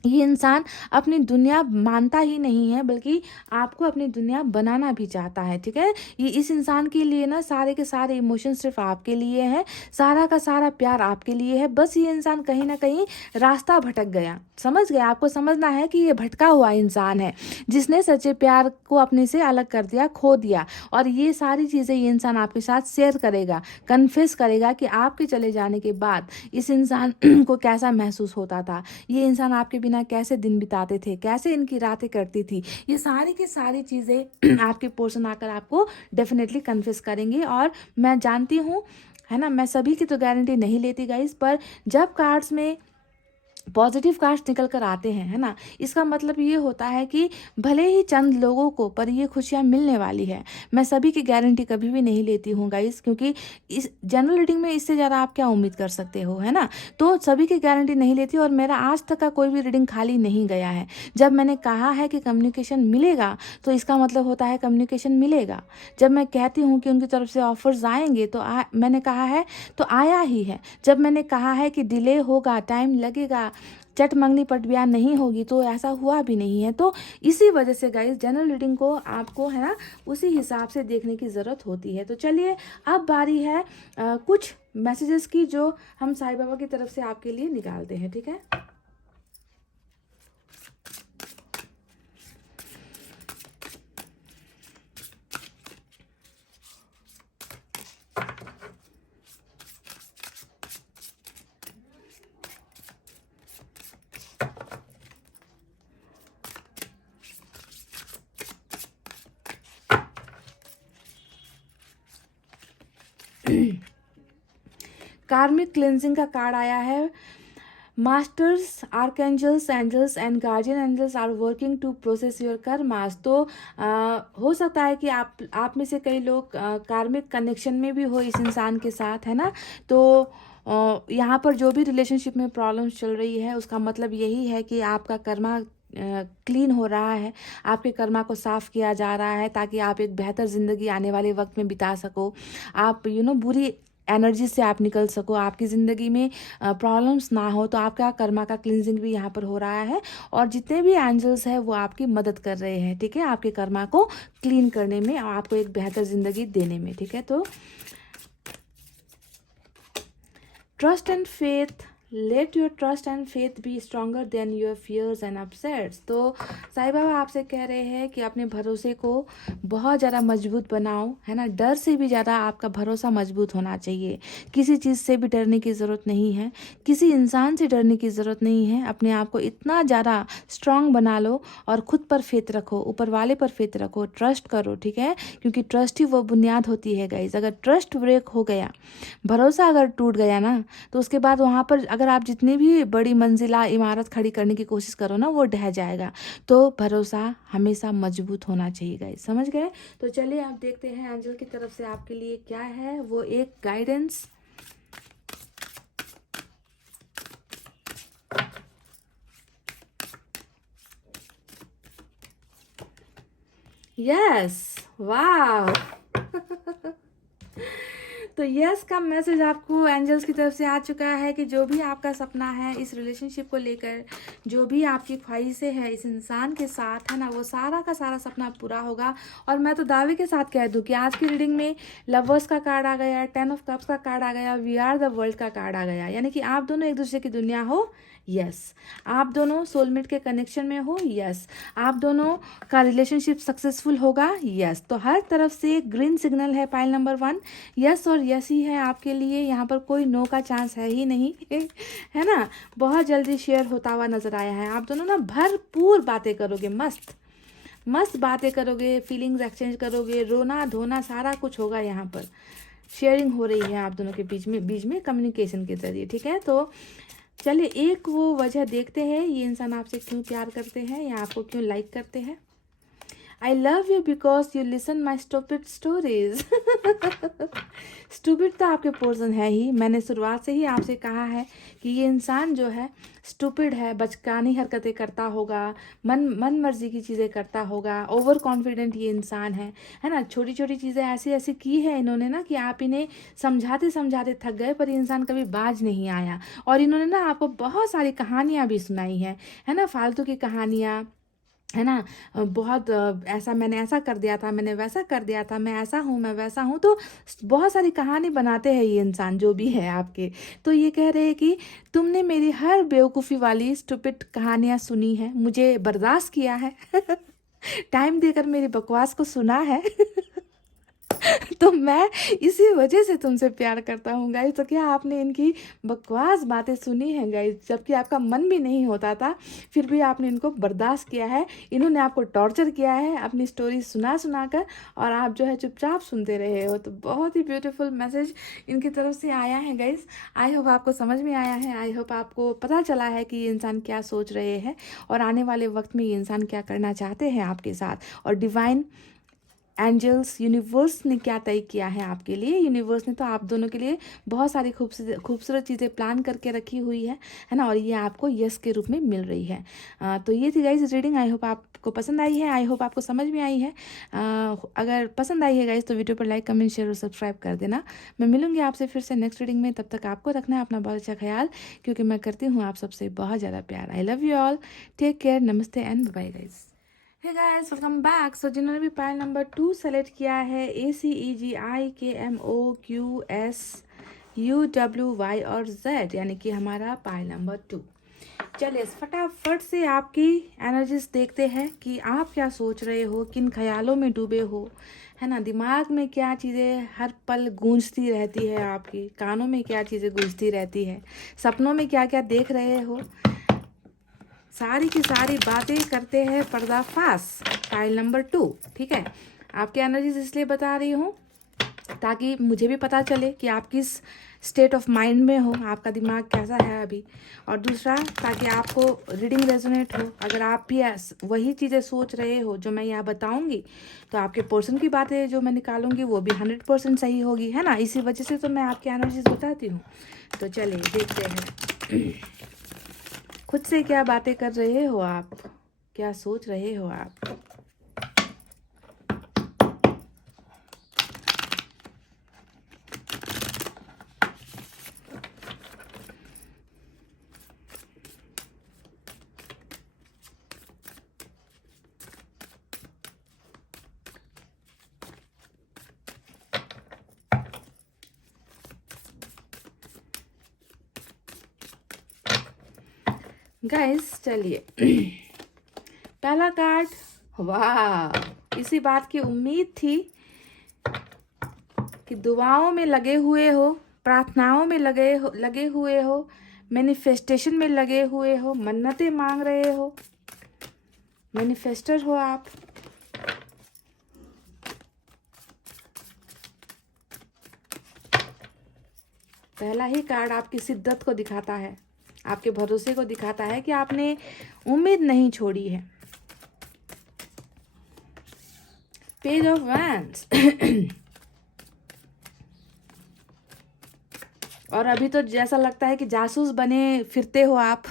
ये इंसान अपनी दुनिया मानता ही नहीं है, बल्कि आपको अपनी दुनिया बनाना भी चाहता है, ठीक है। ये इस इंसान के लिए ना सारे के सारे इमोशन सिर्फ आपके लिए हैं, सारा का सारा प्यार आपके लिए है। बस ये इंसान कहीं ना कहीं रास्ता भटक गया, समझ गया। आपको समझना है कि ये भटका हुआ इंसान है, जिसने सच्चे प्यार को अपने से अलग कर दिया, खो दिया। और ये सारी चीज़ें ये इंसान आपके साथ शेयर करेगा, कन्फेस करेगा कि आपके चले जाने के बाद इस इंसान को कैसा महसूस होता था, ये इंसान आपके बिना कैसे दिन बिताते थे, कैसे इनकी रातें करती थी। ये सारी की सारी चीज़ें आपके पोर्शन आकर आपको डेफिनेटली कन्फेस करेंगे। और मैं जानती हूँ, है ना, मैं सभी की तो गारंटी नहीं लेती गाइस, पर जब कार्ड्स में पॉजिटिव कार्ड्स निकल कर आते हैं, है ना, इसका मतलब ये होता है कि भले ही चंद लोगों को पर ये खुशियाँ मिलने वाली है। मैं सभी की गारंटी कभी भी नहीं लेती हूँ गाइस, क्योंकि इस जनरल रीडिंग में इससे ज़्यादा आप क्या उम्मीद कर सकते हो, है ना। तो सभी की गारंटी नहीं लेती, और मेरा आज तक का कोई भी रीडिंग खाली नहीं गया है। जब मैंने कहा है कि कम्युनिकेशन मिलेगा, तो इसका मतलब होता है कम्युनिकेशन मिलेगा। जब मैं कहती हूँ कि उनकी तरफ से ऑफर्स आएंगे, तो मैंने कहा है तो आया ही है। जब मैंने कहा है कि डिले होगा, टाइम लगेगा, चट मंगनी पट ब्याह नहीं होगी, तो ऐसा हुआ भी नहीं है। तो इसी वजह से गाइस जनरल रीडिंग को आपको, है ना, उसी हिसाब से देखने की ज़रूरत होती है। तो चलिए, अब बारी है कुछ मैसेजेस की, जो हम साईं बाबा की तरफ से आपके लिए निकालते हैं, ठीक है। कार्मिक क्लेंजिंग का कार्ड आया है। Masters, archangels, angels and guardian angels are working to process your karmas. तो हो सकता है कि आप में से कई लोग कार्मिक कनेक्शन में भी हो इस इंसान के साथ, है ना। तो यहाँ पर जो भी रिलेशनशिप में प्रॉब्लम्स चल रही है उसका मतलब यही है कि आपका कर्मा क्लीन हो रहा है, आपके कर्मा को साफ किया जा रहा है ताकि आप एक बेहतर ज़िंदगी आने वाले वक्त में बिता सको। आप बुरी एनर्जी से आप निकल सको, आपकी ज़िंदगी में प्रॉब्लम्स ना हो। तो आपका कर्मा का क्लिनजिंग भी यहाँ पर हो रहा है और जितने भी एंजल्स हैं वो आपकी मदद कर रहे हैं, ठीक है, आपके कर्मा को क्लीन करने में और आपको एक बेहतर ज़िंदगी देने में, ठीक है। तो trust and faith, let your trust and faith be stronger than your fears and upsets. तो साईं बाबा आपसे कह रहे हैं कि अपने भरोसे को बहुत ज़्यादा मजबूत बनाओ, है ना। डर से भी ज़्यादा आपका भरोसा मजबूत होना चाहिए। किसी चीज़ से भी डरने की ज़रूरत नहीं है, किसी इंसान से डरने की ज़रूरत नहीं है। अपने आप को इतना ज़्यादा स्ट्रांग बना लो और ख़ुद पर फेथ रखो, ऊपर वाले पर फेथ रखो, ट्रस्ट करो, ठीक है, क्योंकि ट्रस्ट ही वो बुनियाद होती है गाइज। अगर ट्रस्ट ब्रेक हो गया, भरोसा अगर टूट गया ना, तो उसके बाद वहाँ पर अगर आप जितनी भी बड़ी मंजिला इमारत खड़ी करने की कोशिश करो ना, वो ढह जाएगा। तो भरोसा हमेशा मजबूत होना चाहिए गाइस, समझ गए। तो चलिए आप देखते हैं एंजल की तरफ से आपके लिए क्या है वो एक गाइडेंस। यस, वाह। तो यस का मैसेज आपको एंजल्स की तरफ से आ चुका है कि जो भी आपका सपना है इस रिलेशनशिप को लेकर, जो भी आपकी ख्वाहिशें हैं इस इंसान के साथ, है ना, वो सारा का सारा सपना पूरा होगा। और मैं तो दावे के साथ कह दूं कि आज की रीडिंग में लवर्स का कार्ड आ गया, 10 ऑफ कप्स का कार्ड आ गया, वी आर द वर्ल्ड का कार्ड आ गया, यानी कि आप दोनों एक दूसरे की दुनिया हो। यस, आप दोनों सोलमेट के कनेक्शन में हो। यस, आप दोनों का रिलेशनशिप सक्सेसफुल होगा। यस, तो हर तरफ से ग्रीन सिग्नल है पाइल नंबर 1। यस और यस ही है आपके लिए, यहाँ पर कोई नो का चांस है ही नहीं। है ना, बहुत जल्दी शेयर होता हुआ नजर आया है। आप दोनों ना भरपूर बातें करोगे, मस्त मस्त बातें करोगे, फीलिंग्स एक्सचेंज करोगे, रोना धोना सारा कुछ होगा। यहाँ पर शेयरिंग हो रही है आप दोनों के बीच में कम्युनिकेशन के जरिए, ठीक है। तो चलिए एक वो वजह देखते हैं, ये इंसान आपसे क्यों प्यार करते हैं या आपको क्यों लाइक करते हैं। I love you because you listen my stupid stories। Stupid तो आपके पोर्सन है ही। मैंने शुरुआत से ही आपसे कहा है कि ये इंसान जो है स्टूपिड है, बचकानी हरकतें करता होगा, मन मर्जी की चीज़ें करता होगा, ओवर कॉन्फिडेंट ये इंसान है ना। छोटी छोटी चीज़ें ऐसी ऐसी की है इन्होंने ना कि आप इन्हें समझाते समझाते थक गए, पर इंसान कभी बाज नहीं आया। और इन्होंने ना आपको बहुत सारी कहानियाँ भी सुनाई है ना, फालतू की कहानियाँ, है ना। बहुत ऐसा मैंने ऐसा कर दिया था, मैंने वैसा कर दिया था, मैं ऐसा हूँ, मैं वैसा हूँ। तो बहुत सारी कहानी बनाते हैं ये इंसान जो भी है आपके। तो ये कह रहे हैं कि तुमने मेरी हर बेवकूफ़ी वाली स्टूपिड कहानियाँ सुनी है, मुझे बर्दाश्त किया है। टाइम देकर मेरी बकवास को सुना है। तो मैं इसी वजह से तुमसे प्यार करता हूँ गाइस। तो क्या आपने इनकी बकवास बातें सुनी हैं गाइस, जबकि आपका मन भी नहीं होता था, फिर भी आपने इनको बर्दाश्त किया है। इन्होंने आपको टॉर्चर किया है अपनी स्टोरी सुना कर, और आप जो है चुपचाप सुनते रहे हो। तो बहुत ही ब्यूटीफुल मैसेज इनकी तरफ से आया है गाइस। आई होप आपको समझ में आया है, आई होप आपको पता चला है कि ये इंसान क्या सोच रहे हैं और आने वाले वक्त में ये इंसान क्या करना चाहते हैं आपके साथ। और डिवाइन एंजल्स, यूनिवर्स ने क्या तय किया है आपके लिए। यूनिवर्स ने तो आप दोनों के लिए बहुत सारी खूबसूरत चीज़ें प्लान करके रखी हुई है ना, और ये आपको यस के रूप में मिल रही है। तो ये थी गाइस रीडिंग। आई होप आपको पसंद आई है, आई होप आपको समझ में आई है। अगर पसंद आई है गाइस तो वीडियो पर लाइक, कमेंट, शेयर और सब्सक्राइब कर देना। मैं मिलूंगी आपसे फिर से नेक्स्ट रीडिंग में। तब तक आपको रखना है अपना बहुत अच्छा ख्याल, क्योंकि मैं करती हूँ आप सबसे बहुत ज़्यादा प्यार। I love you all, take care, नमस्ते and bye guys. Hey guys, welcome back. So जिन्होंने भी पाइल नंबर 2 सेलेक्ट किया है, ACEGIKMOQSUWY और Z, यानी कि हमारा पाइल नंबर 2। चलिए फटाफट से आपकी एनर्जीज देखते हैं कि आप क्या सोच रहे हो, किन ख्यालों में डूबे हो, है ना। दिमाग में क्या चीज़ें हर पल गूंजती रहती है, आपकी कानों में क्या चीज़ें गूंजती रहती है, सपनों में क्या क्या देख रहे हो, सारी की सारी बातें करते हैं पर्दाफाश फाइल नंबर 2, ठीक है। आपकी एनर्जीज इसलिए बता रही हूँ ताकि मुझे भी पता चले कि आप किस स्टेट ऑफ माइंड में हो, आपका दिमाग कैसा है अभी, और दूसरा ताकि आपको रीडिंग रेजोनेट हो। अगर आप भी वही चीज़ें सोच रहे हो जो मैं यहाँ बताऊंगी, तो आपके पर्सन की बातें जो मैं निकालूंगी वो भी 100% सही होगी, है ना। इसी वजह से तो मैं आपकी एनर्जीज बताती हूँ। तो चलिए देखते हैं खुद से क्या बातें कर रहे हो आप, क्या सोच रहे हो आप। गाइस चलिए पहला कार्ड, वाह, इसी बात की उम्मीद थी कि दुआओं में लगे हुए हो, प्रार्थनाओं में लगे हुए हो, मैनिफेस्टेशन में लगे हुए हो, मन्नतें मांग रहे हो, मैनिफेस्टर हो आप। पहला ही कार्ड आपकी शिद्दत को दिखाता है, आपके भरोसे को दिखाता है कि आपने उम्मीद नहीं छोड़ी है। पेज ऑफ वैंड्स और अभी तो जैसा लगता है कि जासूस बने फिरते हो आप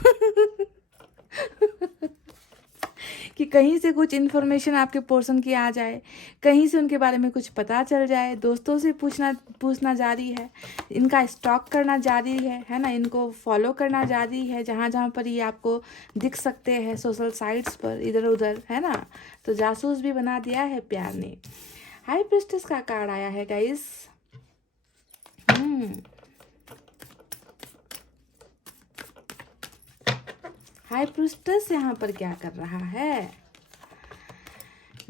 कि कहीं से कुछ इन्फॉर्मेशन आपके पर्सन की आ जाए, कहीं से उनके बारे में कुछ पता चल जाए। दोस्तों से पूछना जारी है, इनका स्टॉक करना जारी है ना, इनको फॉलो करना जारी है जहाँ जहाँ पर ये आपको दिख सकते हैं सोशल साइट्स पर इधर उधर, है ना। तो जासूस भी बना दिया है प्यार ने। हाई प्रिस्टेस का कार्ड आया है गाइस। हाई प्रिस्टेस यहाँ पर क्या कर रहा है,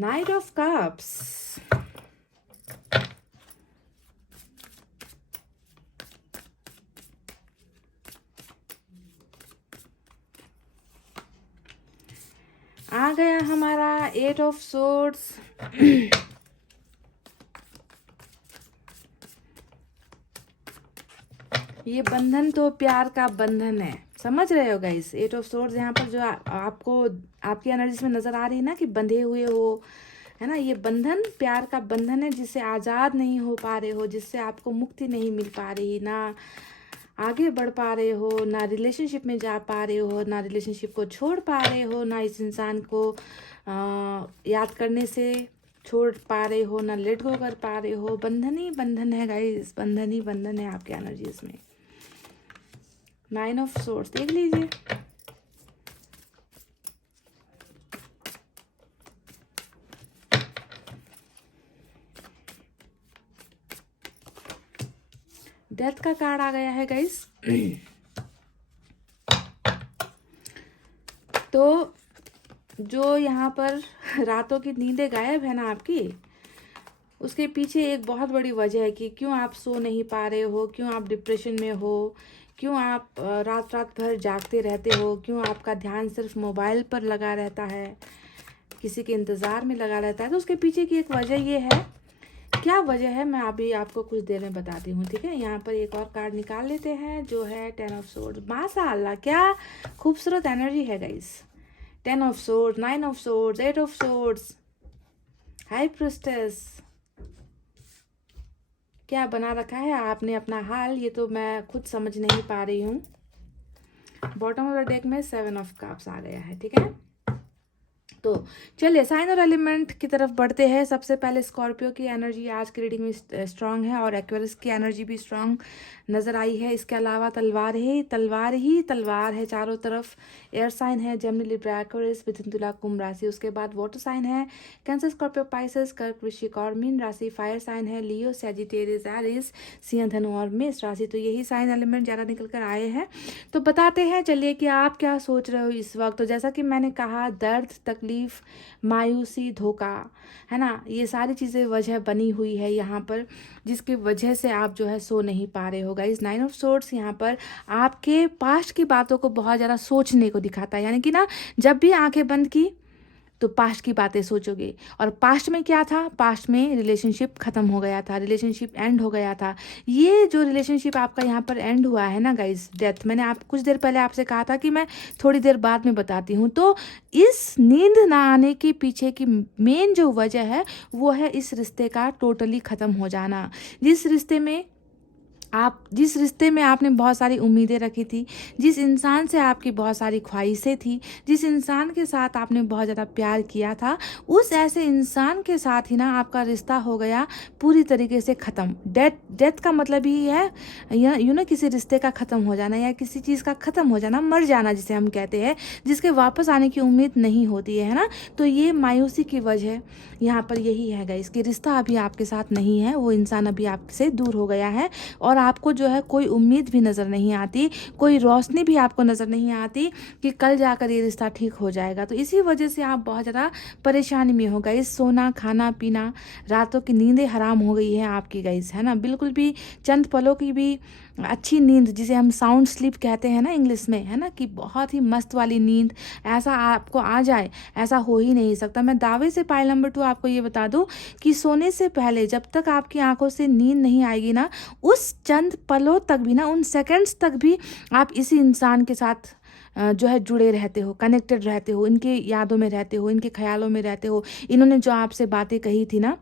नाइट ऑफ कप्स। आ गया हमारा 8 ऑफ सोर्ड्स। ये बंधन तो प्यार का बंधन है, समझ रहे हो गाइस। 8 ऑफ सोर्ड्स यहाँ पर जो आपको आपकी एनर्जी में नजर आ रही है ना कि बंधे हुए हो, है ना। ये बंधन प्यार का बंधन है जिससे आज़ाद नहीं हो पा रहे हो, जिससे आपको मुक्ति नहीं मिल पा रही, ना आगे बढ़ पा रहे हो, ना रिलेशनशिप में जा पा रहे हो, ना रिलेशनशिप को छोड़ पा रहे हो, ना इस इंसान को याद करने से छोड़ पा रहे हो, ना लेट गो कर पा रहे हो। बंधन ही बंधन है गाइस, बंधन ही बंधन है आपके एनर्जीज में। 9 ऑफ सोर्ड्स देख लीजिए। डेथ का कार्ड आ गया है गाइस। तो जो यहाँ पर रातों की नींदें गायब है ना आपकी, उसके पीछे एक बहुत बड़ी वजह है कि क्यों आप सो नहीं पा रहे हो, क्यों आप डिप्रेशन में हो, क्यों आप रात रात भर जागते रहते हो, क्यों आपका ध्यान सिर्फ मोबाइल पर लगा रहता है, किसी के इंतज़ार में लगा रहता है। तो उसके पीछे की एक वजह ये है। क्या वजह है मैं अभी आपको कुछ देर में बताती हूँ, ठीक है। यहाँ पर एक और कार्ड निकाल लेते हैं जो है 10 ऑफ सोर्ड्स। माशाअल्लाह क्या खूबसूरत एनर्जी है guys. 10 of swords, 9 of swords, 8 of swords, high priestess. क्या बना रखा है आपने अपना हाल, ये तो मैं खुद समझ नहीं पा रही हूँ। बॉटम ऑफ द डेक में 7 ऑफ कप्स आ गया है, ठीक है। तो चलिए साइन और एलिमेंट की तरफ बढ़ते हैं। सबसे पहले स्कॉर्पियो की एनर्जी आज की रीडिंग में स्ट्रांग है और एक्वेरियस की एनर्जी भी स्ट्रांग नज़र आई है। इसके अलावा तलवार ही तलवार है चारों तरफ। एयर साइन है जेमिनी, लिब्रा, एक्वेरियस, मिथुन, तुला, कुंभ राशि। उसके बाद वाटर साइन है कैंसर, स्कॉर्पियो, पाइसेस, कर्क, वृश्चिक और मीन राशि। फायर साइन है लियो, सैजिटेरियस, एरिस, सिंह, धनु और मेष राशि। तो यही साइन एलिमेंट ज़्यादा निकल कर आए हैं। तो बताते हैं चलिए कि आप क्या सोच रहे हो इस वक्त। तो जैसा कि मैंने कहा, दर्द, तकलीफ, मायूसी, धोखा, है ना, ये सारी चीज़ें वजह बनी हुई है यहाँ पर, जिसकी वजह से आप जो है सो नहीं पा रहे हो गाइस। 9 ऑफ सोर्ड्स यहाँ पर आपके पास्ट की बातों को बहुत ज़्यादा सोचने को दिखाता है। यानी कि ना, जब भी आंखें बंद की तो पास्ट की बातें सोचोगे। और पास्ट में क्या था, पास्ट में रिलेशनशिप ख़त्म हो गया था, रिलेशनशिप एंड हो गया था। ये जो रिलेशनशिप आपका यहाँ पर एंड हुआ है ना गाइस, डेथ, मैंने आप कुछ देर पहले आपसे कहा था कि मैं थोड़ी देर बाद में बताती हूँ। तो इस नींद ना आने के पीछे की मेन जो वजह है वो है इस रिश्ते का टोटली ख़त्म हो जाना। जिस रिश्ते में आपने बहुत सारी उम्मीदें रखी थी, जिस इंसान से आपकी बहुत सारी ख्वाहिशें थी, जिस इंसान के साथ आपने बहुत ज़्यादा प्यार किया था, उस ऐसे इंसान के साथ ही ना आपका रिश्ता हो गया पूरी तरीके से ख़त्म। डेथ का मतलब ही है किसी रिश्ते का ख़त्म हो जाना या किसी चीज़ का ख़त्म हो जाना, मर जाना जिसे हम कहते हैं, जिसके वापस आने की उम्मीद नहीं होती है ना। तो ये मायूसी की वजह यहाँ पर यही है गाइस कि रिश्ता अभी आपके साथ नहीं है, वो इंसान अभी आपसे दूर हो गया है और आपको जो है कोई उम्मीद भी नज़र नहीं आती, कोई रोशनी भी आपको नज़र नहीं आती कि कल जाकर ये रिश्ता ठीक हो जाएगा। तो इसी वजह से आप बहुत ज़्यादा परेशानी में हो गाइस। सोना, खाना पीना, रातों की नींदें हराम हो गई है आपकी गाइस, है ना। बिल्कुल भी चंद पलों की भी अच्छी नींद, जिसे हम साउंड स्लीप कहते हैं ना इंग्लिश में, है ना, कि बहुत ही मस्त वाली नींद ऐसा आपको आ जाए, ऐसा हो ही नहीं सकता। मैं दावे से पाइल नंबर 2 आपको ये बता दूं कि सोने से पहले जब तक आपकी आंखों से नींद नहीं आएगी ना, उस चंद पलों तक भी ना, उन सेकंड्स तक भी आप इसी इंसान के साथ जो है जुड़े रहते हो, कनेक्टेड रहते हो, इनके यादों में रहते हो, इनके ख्यालों में रहते हो। इन्होंने जो आपसे बातें कही थी ना,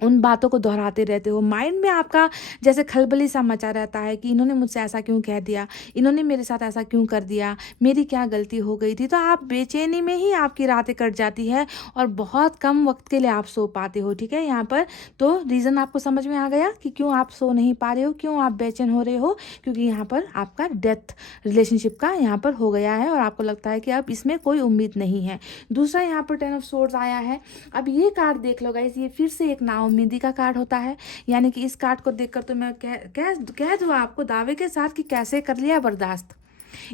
उन बातों को दोहराते रहते हो। माइंड में आपका जैसे खलबली सा मचा रहता है कि इन्होंने मुझसे ऐसा क्यों कह दिया, इन्होंने मेरे साथ ऐसा क्यों कर दिया, मेरी क्या गलती हो गई थी। तो आप बेचैनी में ही आपकी रातें कट जाती है और बहुत कम वक्त के लिए आप सो पाते हो, ठीक है। यहाँ पर तो रीज़न आपको समझ में आ गया कि क्यों आप सो नहीं पा रहे हो, क्यों आप बेचैन हो रहे हो, क्योंकि यहाँ पर आपका डेथ रिलेशनशिप का यहाँ पर हो गया है और आपको लगता है कि अब इसमें कोई उम्मीद नहीं है। दूसरा यहाँ पर 10 ऑफ सोर्ड्स आया है। अब ये कार्ड देख लो गाइस, ये फिर से एक नाउम्मीदी का कार्ड होता है। यानी कि इस कार्ड को देखकर तो मैं कह दूँ आपको दावे के साथ कि कैसे कर लिया बर्दाश्त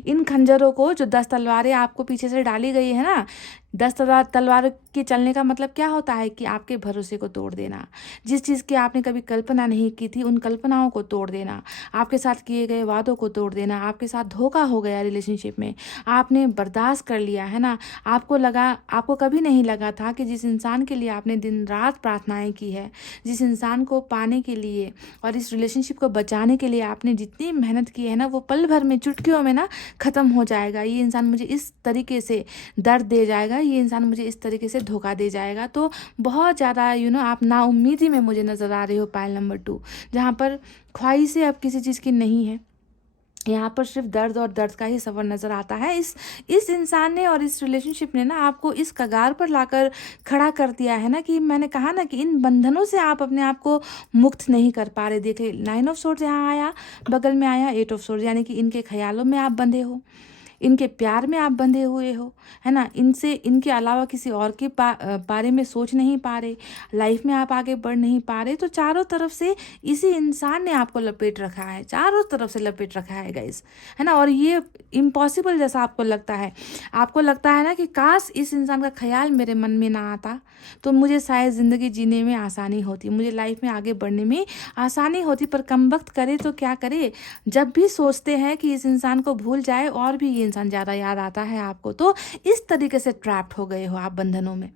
इन खंजरों को, जो 10 तलवारें आपको पीछे से डाली गई है ना। 10 तलवारों के चलने का मतलब क्या होता है कि आपके भरोसे को तोड़ देना, जिस चीज़ की आपने कभी कल्पना नहीं की थी उन कल्पनाओं को तोड़ देना, आपके साथ किए गए वादों को तोड़ देना, आपके साथ धोखा हो गया रिलेशनशिप में, आपने बर्दाश्त कर लिया, है ना। आपको कभी नहीं लगा था कि जिस इंसान के लिए आपने दिन रात प्रार्थनाएं की है, जिस इंसान को पाने के लिए और इस रिलेशनशिप को बचाने के लिए आपने जितनी मेहनत की है ना, वो पल भर में, चुटकियों में ना ख़त्म हो जाएगा। ये इंसान मुझे इस तरीके से दर्द दे जाएगा, ये इंसान मुझे इस तरीके से धोखा दे जाएगा। तो बहुत ज़्यादा आप नाउम्मीदी में मुझे नज़र आ रहे हो पाइल नंबर 2, जहाँ पर ख्वाहिशें अब किसी चीज़ की नहीं है। यहाँ पर सिर्फ दर्द और दर्द का ही सफ़र नज़र आता है। इस इंसान ने और इस रिलेशनशिप ने ना आपको इस कगार पर लाकर खड़ा कर दिया है ना, कि मैंने कहा ना कि इन बंधनों से आप अपने आप को मुक्त नहीं कर पा रहे। देखिए 9 ऑफ सोर्ड्स यहाँ आया, बगल में आया 8 ऑफ सोर्ड्स, यानी कि इनके ख्यालों में आप बंधे हो, इनके प्यार में आप बंधे हुए हो, है ना। इनके अलावा किसी और के बारे में सोच नहीं पा रहे, लाइफ में आप आगे बढ़ नहीं पा रहे। तो चारों तरफ से इसी इंसान ने आपको लपेट रखा है, चारों तरफ से लपेट रखा है गाइस, है ना। और ये इम्पॉसिबल जैसा आपको लगता है ना कि काश इस इंसान का ख्याल मेरे मन में ना आता तो मुझे शायद ज़िंदगी जीने में आसानी होती, मुझे लाइफ में आगे बढ़ने में आसानी होती। पर कम वक्त करे तो क्या करे, जब भी सोचते हैं कि इस इंसान को भूल जाए और भी ये इंसान ज़्यादा याद आता है आपको। तो इस तरीके से ट्रैप्ड हो गए हो आप बंधनों में,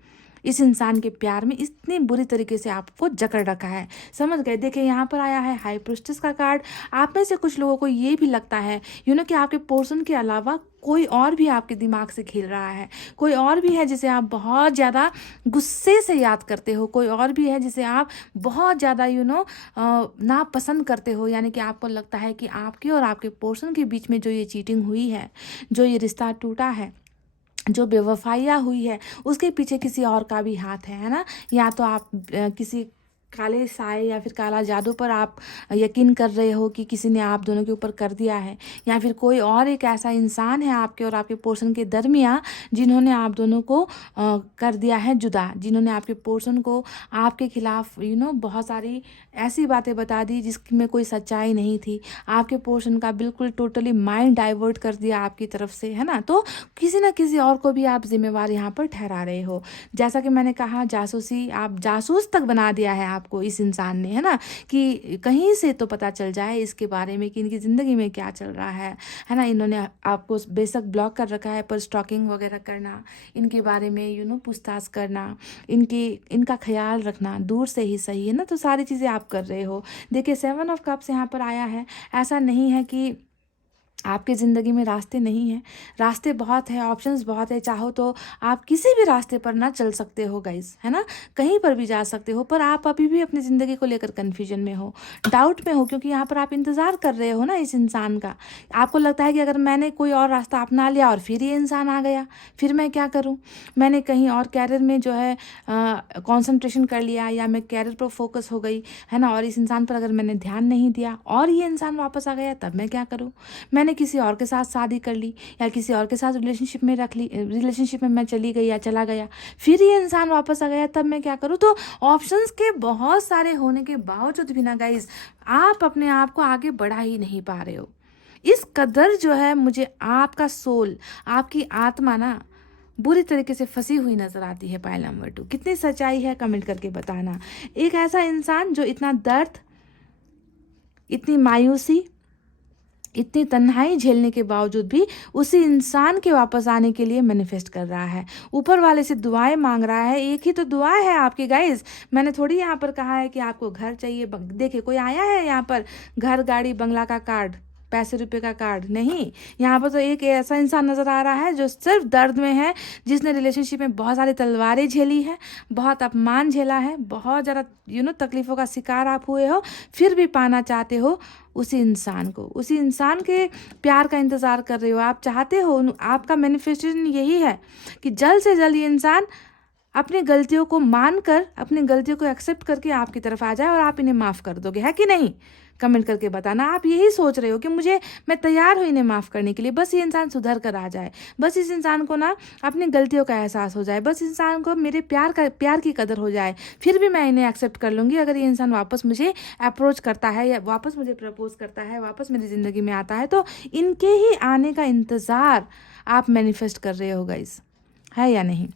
इस इंसान के प्यार में इतनी बुरी तरीके से आपको जकड़ रखा है, समझ गए। देखिए यहाँ पर आया है हाई प्रीस्टेस का कार्ड। आप में से कुछ लोगों को ये भी लगता है कि आपके पर्सन के अलावा कोई और भी आपके दिमाग से खेल रहा है, कोई और भी है जिसे आप बहुत ज़्यादा गुस्से से याद करते हो, कोई और भी है जिसे आप बहुत ज़्यादा नापसंद करते हो। यानी कि आपको लगता है कि आपके और आपके पर्सन के बीच में जो ये चीटिंग हुई है, जो ये रिश्ता टूटा है, जो बेवफाइयाँ हुई है, उसके पीछे किसी और का भी हाथ है ना। या तो आप किसी काले साए या फिर काला जादू पर आप यकीन कर रहे हो कि किसी ने आप दोनों के ऊपर कर दिया है, या फिर कोई और एक ऐसा इंसान है आपके और आपके पर्सन के दरमियाँ जिन्होंने आप दोनों को कर दिया है जुदा, जिन्होंने आपके पर्सन को आपके खिलाफ बहुत सारी ऐसी बातें बता दी जिसमें कोई सच्चाई नहीं थी, आपके पर्सन का बिल्कुल टोटली माइंड डाइवर्ट कर दिया आपकी तरफ से, है ना। तो किसी न किसी और को भी आप जिम्मेवार यहाँ पर ठहरा रहे हो। जैसा कि मैंने कहा, जासूसी, आप जासूस तक बना दिया है आपको इस इंसान ने, है ना, कि कहीं से तो पता चल जाए इसके बारे में कि इनकी ज़िंदगी में क्या चल रहा है ना। इन्होंने आपको बेशक ब्लॉक कर रखा है, पर स्टॉकिंग वगैरह करना, इनके बारे में पूछताछ करना, इनका ख्याल रखना दूर से ही सही, है ना, तो सारी चीज़ें आप कर रहे हो। देखिए 7 ऑफ कप्स यहाँ पर आया है। ऐसा नहीं है कि आपकी ज़िंदगी में रास्ते नहीं हैं, रास्ते बहुत है, ऑप्शंस बहुत है। चाहो तो आप किसी भी रास्ते पर ना चल सकते हो गाइस, है ना, कहीं पर भी जा सकते हो, पर आप अभी भी अपनी ज़िंदगी को लेकर कन्फ्यूजन में हो, डाउट में हो, क्योंकि यहाँ पर आप इंतज़ार कर रहे हो ना इस इंसान का। आपको लगता है कि अगर मैंने कोई और रास्ता अपना लिया और फिर ये इंसान आ गया, फिर मैं क्या करूँ। मैंने कहीं और कैरियर में जो है कॉन्सेंट्रेशन कर लिया, या मैं कैरियर पर फोकस हो गई, है ना, और इस इंसान पर अगर मैंने ध्यान नहीं दिया और ये इंसान वापस आ गया, तब मैं क्या करूँ। मैंने किसी और के साथ शादी कर ली, या किसी और के साथ रिलेशनशिप में रख ली, रिलेशनशिप में मैं चली गई या चला गया, फिर ये इंसान वापस आ गया, तब मैं क्या करूँ। तो ऑप्शंस के बहुत सारे होने के बावजूद भी ना गाइस, आप अपने आप को आगे बढ़ा ही नहीं पा रहे हो। इस कदर जो है मुझे आपका सोल, आपकी आत्मा ना बुरी तरीके से फंसी हुई नजर आती है। पाइल नंबर 2, कितनी सच्चाई है कमेंट करके बताना। एक ऐसा इंसान जो इतना दर्द, इतनी मायूसी, इतनी तन्हाई झेलने के बावजूद भी उसी इंसान के वापस आने के लिए मैनिफेस्ट कर रहा है, ऊपर वाले से दुआएं मांग रहा है। एक ही तो दुआ है आपकी गाइस। मैंने थोड़ी यहाँ पर कहा है कि आपको घर चाहिए। देखिए कोई आया है यहाँ पर घर, गाड़ी, बंगला का कार्ड, पैसे रुपए का कार्ड नहीं। यहाँ पर तो एक ऐसा इंसान नजर आ रहा है जो सिर्फ दर्द में है, जिसने रिलेशनशिप में बहुत सारी तलवारें झेली है, बहुत अपमान झेला है, बहुत ज़्यादा तकलीफ़ों का शिकार आप हुए हो, फिर भी पाना चाहते हो उसी इंसान को, उसी इंसान के प्यार का इंतज़ार कर रहे हो। आप चाहते हो, आपका मैनिफेस्टेशन यही है कि जल्द से जल्द ये इंसान अपनी गलतियों को मानकर, अपनी गलतियों को एक्सेप्ट करके आपकी तरफ आ जाए और आप इन्हें माफ़ कर दोगे, है कि नहीं। कमेंट करके बताना आप यही सोच रहे हो कि मैं तैयार हूँ इन्हें माफ़ करने के लिए, बस ये इंसान सुधर कर आ जाए, बस इस इंसान को ना अपनी गलतियों का एहसास हो जाए, बस इंसान को मेरे प्यार की कदर हो जाए, फिर भी मैं इन्हें एक्सेप्ट कर लूँगी अगर ये इंसान वापस मुझे अप्रोच करता है, या वापस मुझे प्रपोज करता है, वापस मेरी ज़िंदगी में आता है। तो इनके ही आने का इंतज़ार आप मैनिफेस्ट कर रहे हो गाइस, है या नहीं।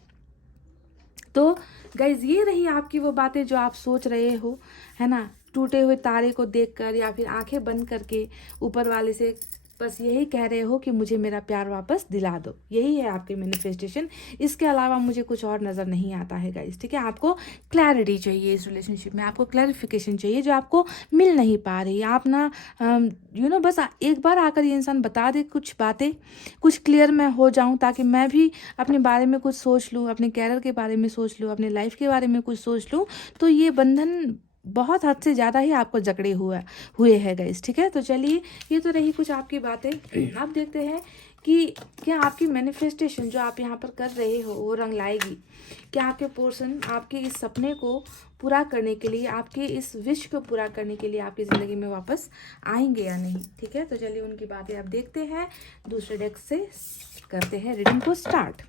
तो गाइज ये रही आपकी वो बातें जो आप सोच रहे हो, है ना, टूटे हुए तारे को देखकर या फिर आंखें बंद करके ऊपर वाले से बस यही कह रहे हो कि मुझे मेरा प्यार वापस दिला दो। यही है आपकी मैनिफेस्टेशन, इसके अलावा मुझे कुछ और नज़र नहीं आता है गाइस, ठीक है। आपको क्लैरिटी चाहिए इस रिलेशनशिप में, आपको क्लैरिफिकेशन चाहिए जो आपको मिल नहीं पा रही। आप ना बस एक बार आकर ये इंसान बता दे कुछ बातें, कुछ क्लियर मैं हो जाऊं, ताकि मैं भी अपने बारे में कुछ सोच लूँ, अपने कैरियर के बारे में सोच लूँ, अपने लाइफ के बारे में कुछ सोच लूँ। तो ये बंधन बहुत हद से ज़्यादा ही आपको जकड़े हुए है गाइस, ठीक है। तो चलिए, ये तो रही कुछ आपकी बातें। अब देखते हैं कि क्या आपकी मैनिफेस्टेशन जो आप यहाँ पर कर रहे हो वो रंग लाएगी। क्या आपके पर्सन आपके इस सपने को पूरा करने के लिए, आपके इस विश को पूरा करने के लिए आपकी ज़िंदगी में वापस आएंगे या नहीं, ठीक है। तो चलिए उनकी बातें आप देखते हैं। दूसरे डेक से करते हैं रीडिंग को स्टार्ट।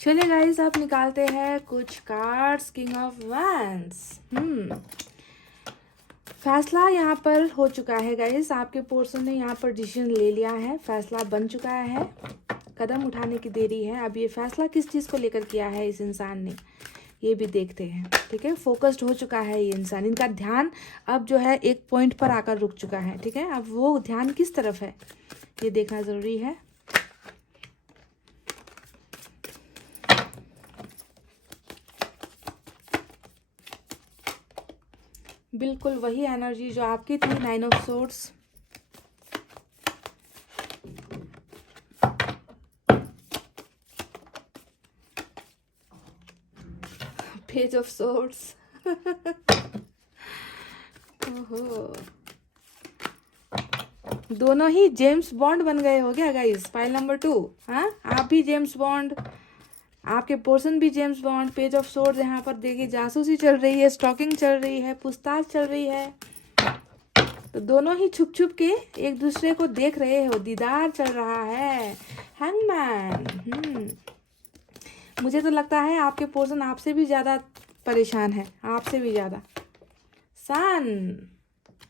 चलिए गाइस, आप निकालते हैं कुछ कार्ड्स। King of wands. फैसला यहाँ पर हो चुका है गाइस, आपके पर्सन ने यहाँ पर डिसीजन ले लिया है, फैसला बन चुका है, कदम उठाने की देरी है। अब ये फैसला किस चीज़ को लेकर किया है इस इंसान ने, ये भी देखते हैं, ठीक है। फोकस्ड हो चुका है ये इंसान, इनका ध्यान अब जो है एक पॉइंट पर आकर रुक चुका है, ठीक है। अब वो ध्यान किस तरफ है ये देखना ज़रूरी है। बिल्कुल वही एनर्जी जो आपकी थी, 9 of swords. Page of swords. ओहो, दोनों ही जेम्स बॉन्ड बन गए हो गया गाइस। पाइल नंबर 2, हाँ आप भी जेम्स बॉन्ड, आपके पोर्शन भी James bond. Page of swords यहाँ पर देखिए, जासूसी चल रही है, स्टॉकिंग चल रही है, पूछताछ चल रही है। तो दोनों ही छुप छुप के एक दूसरे को देख रहे हो, दीदार चल रहा है। हैंगमैन। मुझे तो लगता है आपके पोर्शन आपसे भी ज़्यादा परेशान है, आपसे भी ज़्यादा। सन,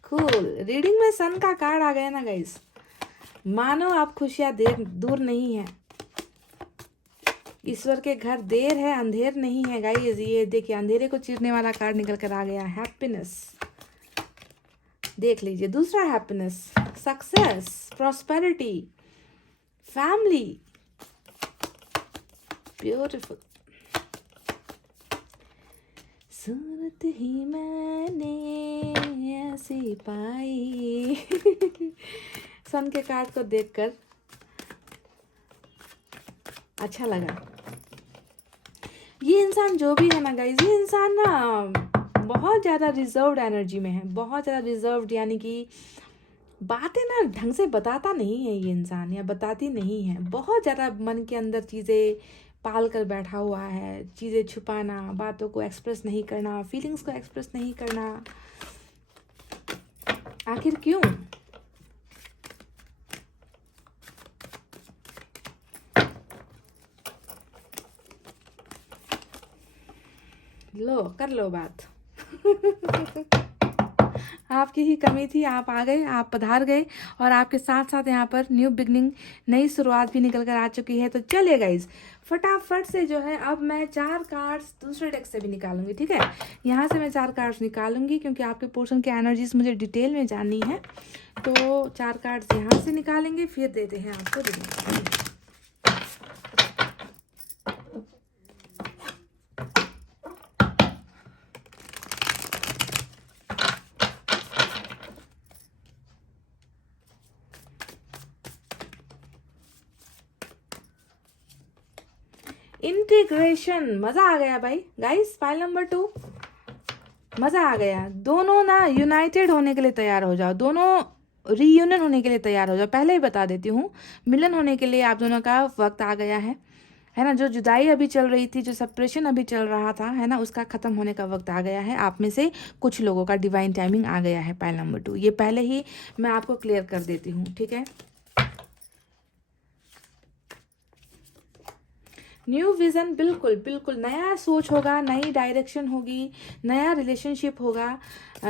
कूल। रीडिंग में सन का कार्ड आ गया ना गाइस, मानो आप खुशियाँ दूर नहीं है। ईश्वर के घर देर है, अंधेर नहीं है गाइस। ये देखिए, अंधेरे को चीरने वाला कार्ड निकल कर आ गया, हैप्पीनेस। देख लीजिए, दूसरा happiness, success, prosperity, family, beautiful. सूरत ही मैंने ऐसी पाई। सन के कार्ड को देखकर अच्छा लगा। ये इंसान जो भी है ना गाइज, ये इंसान ना बहुत ज़्यादा रिजर्व्ड एनर्जी में है, बहुत ज़्यादा रिजर्व्ड, यानी कि बातें ना ढंग से बताता नहीं है ये इंसान, या बताती नहीं है। बहुत ज़्यादा मन के अंदर चीज़ें पाल कर बैठा हुआ है, चीज़ें छुपाना, बातों को एक्सप्रेस नहीं करना, फीलिंग्स को एक्सप्रेस नहीं करना। आखिर क्यों? लो कर लो बात। आपकी ही कमी थी, आप आ गए, आप पधार गए, और आपके साथ साथ यहाँ पर न्यू बिगनिंग, नई शुरुआत भी निकल कर आ चुकी है। तो चलिए गाइज, फटाफट से जो है अब मैं 4 कार्ड्स दूसरे डेक से भी निकालूंगी, ठीक है। यहाँ से मैं 4 कार्ड्स निकालूंगी क्योंकि आपके पोर्शन की एनर्जीज मुझे डिटेल में जाननी है। तो 4 कार्ड्स यहाँ से निकालेंगे, फिर देते हैं आपको रिडीम। इंटीग्रेशन, मजा आ गया भाई गाइस। पाइल नंबर 2, मजा आ गया। दोनों ना यूनाइटेड होने के लिए तैयार हो जाओ, दोनों रीयूनियन होने के लिए तैयार हो जाओ। पहले ही बता देती हूँ, मिलन होने के लिए आप दोनों का वक्त आ गया है ना। जो जुदाई अभी चल रही थी, जो सेपरेशन अभी चल रहा था, है ना, उसका खत्म होने का वक्त आ गया है। आप में से कुछ लोगों का डिवाइन टाइमिंग आ गया है। पाइल नंबर 2, ये पहले ही मैं आपको क्लियर कर देती हूँ, ठीक है। न्यू विज़न, बिल्कुल बिल्कुल नया सोच होगा, नई डायरेक्शन होगी, नया रिलेशनशिप होगा।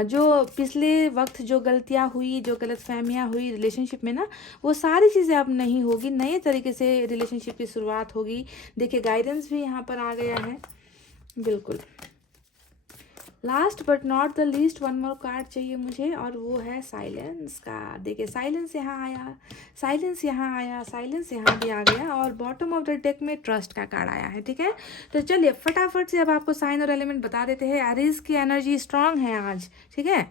जो पिछले वक्त जो गलतियां हुई, जो गलतफहमियां हुई रिलेशनशिप में ना, वो सारी चीज़ें अब नहीं होगी। नए तरीके से रिलेशनशिप की शुरुआत होगी। देखिए, गाइडेंस भी यहाँ पर आ गया है, बिल्कुल। Last but not the least, one more card चाहिए मुझे, और वो है साइलेंस का। देखिए, साइलेंस यहाँ आया, साइलेंस यहाँ आया, साइलेंस यहाँ भी आ गया, और बॉटम ऑफ द डेक में ट्रस्ट का कार्ड आया है, ठीक है। तो चलिए फटाफट से अब आपको साइन और एलिमेंट बता देते हैं। एरीज की एनर्जी स्ट्रांग है आज, ठीक है।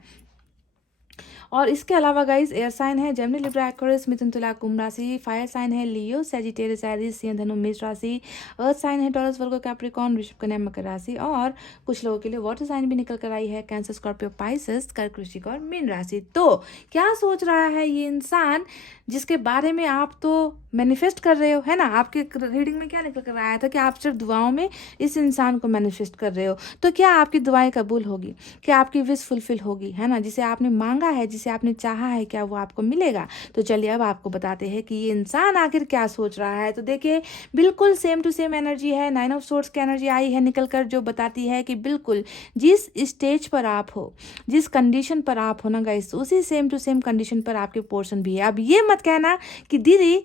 और इसके अलावा गाइस, एयर साइन है जेमिनी, लिब्रा, एक्वेरियस, मिथुन, तुला, कुंभ राशि। फायर साइन है लियो, सजिटेरियस, एरीज, सिंह, धनु, मेष राशि। अर्थ साइन है टॉरस, वर्गो, कैप्रिकॉर्न, वृषभ, कन्या, मकर राशि। और कुछ लोगों के लिए वाटर साइन भी निकल कर आई है, कैंसर, स्कॉर्पियो, पाइसेस, कर्क, वृश्चिक और मीन राशि। तो क्या सोच रहा है ये इंसान, जिसके बारे में आप तो मैनिफेस्ट कर रहे हो, है ना। आपके रीडिंग में क्या निकल कर आया था कि आप सिर्फ दुआओं में इस इंसान को मैनिफेस्ट कर रहे हो। तो क्या आपकी दुआएं कबूल होगी, क्या आपकी विश फुलफिल होगी, है ना। जिसे आपने मांगा है, जिसे आपने चाहा है, क्या वो आपको मिलेगा। तो चलिए अब आपको बताते हैं कि ये इंसान आखिर क्या सोच रहा है। तो देखिए, बिल्कुल सेम टू सेम एनर्जी है। 9 ऑफ सोर्ड्स की एनर्जी आई है निकल कर, जो बताती है कि बिल्कुल जिस स्टेज पर आप हो, जिस कंडीशन पर आप हो ना गाइस, उसी सेम टू सेम कंडीशन पर आपके पोर्शन भी है। अब ये मत कहना कि दीदी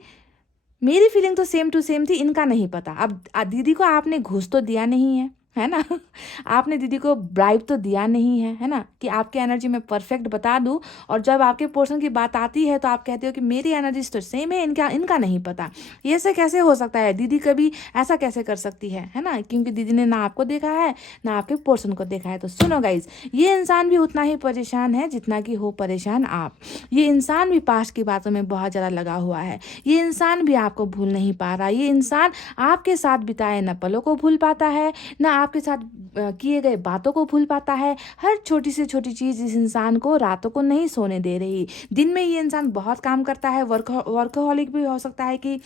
मेरी फीलिंग तो सेम टू सेम थी, इनका नहीं पता। अब दीदी को आपने घूस तो दिया नहीं है, है ना। आपने दीदी को ब्राइब तो दिया नहीं है ना, कि आपकी एनर्जी मैं परफेक्ट बता दूं, और जब आपके पोर्शन की बात आती है तो आप कहते हो कि मेरी एनर्जी तो सेम है, इनका नहीं पता। ये से कैसे हो सकता है, दीदी कभी ऐसा कैसे कर सकती है ना, क्योंकि दीदी ने ना आपको देखा है ना आपके पोर्शन को देखा है। तो सुनो गाइज, ये इंसान भी उतना ही परेशान है जितना कि हो परेशान आप। ये इंसान भी पास्ट की बातों में बहुत ज़्यादा लगा हुआ है। ये इंसान भी आपको भूल नहीं पा रहा। ये इंसान आपके साथ बिताए न पलों को भूल पाता है, ना आपके साथ किए गए बातों को भूल पाता है। हर छोटी से छोटी चीज़ इस इंसान को रातों को नहीं सोने दे रही। दिन में ये इंसान बहुत काम करता है, वर्कहॉलिक भी हो सकता है कि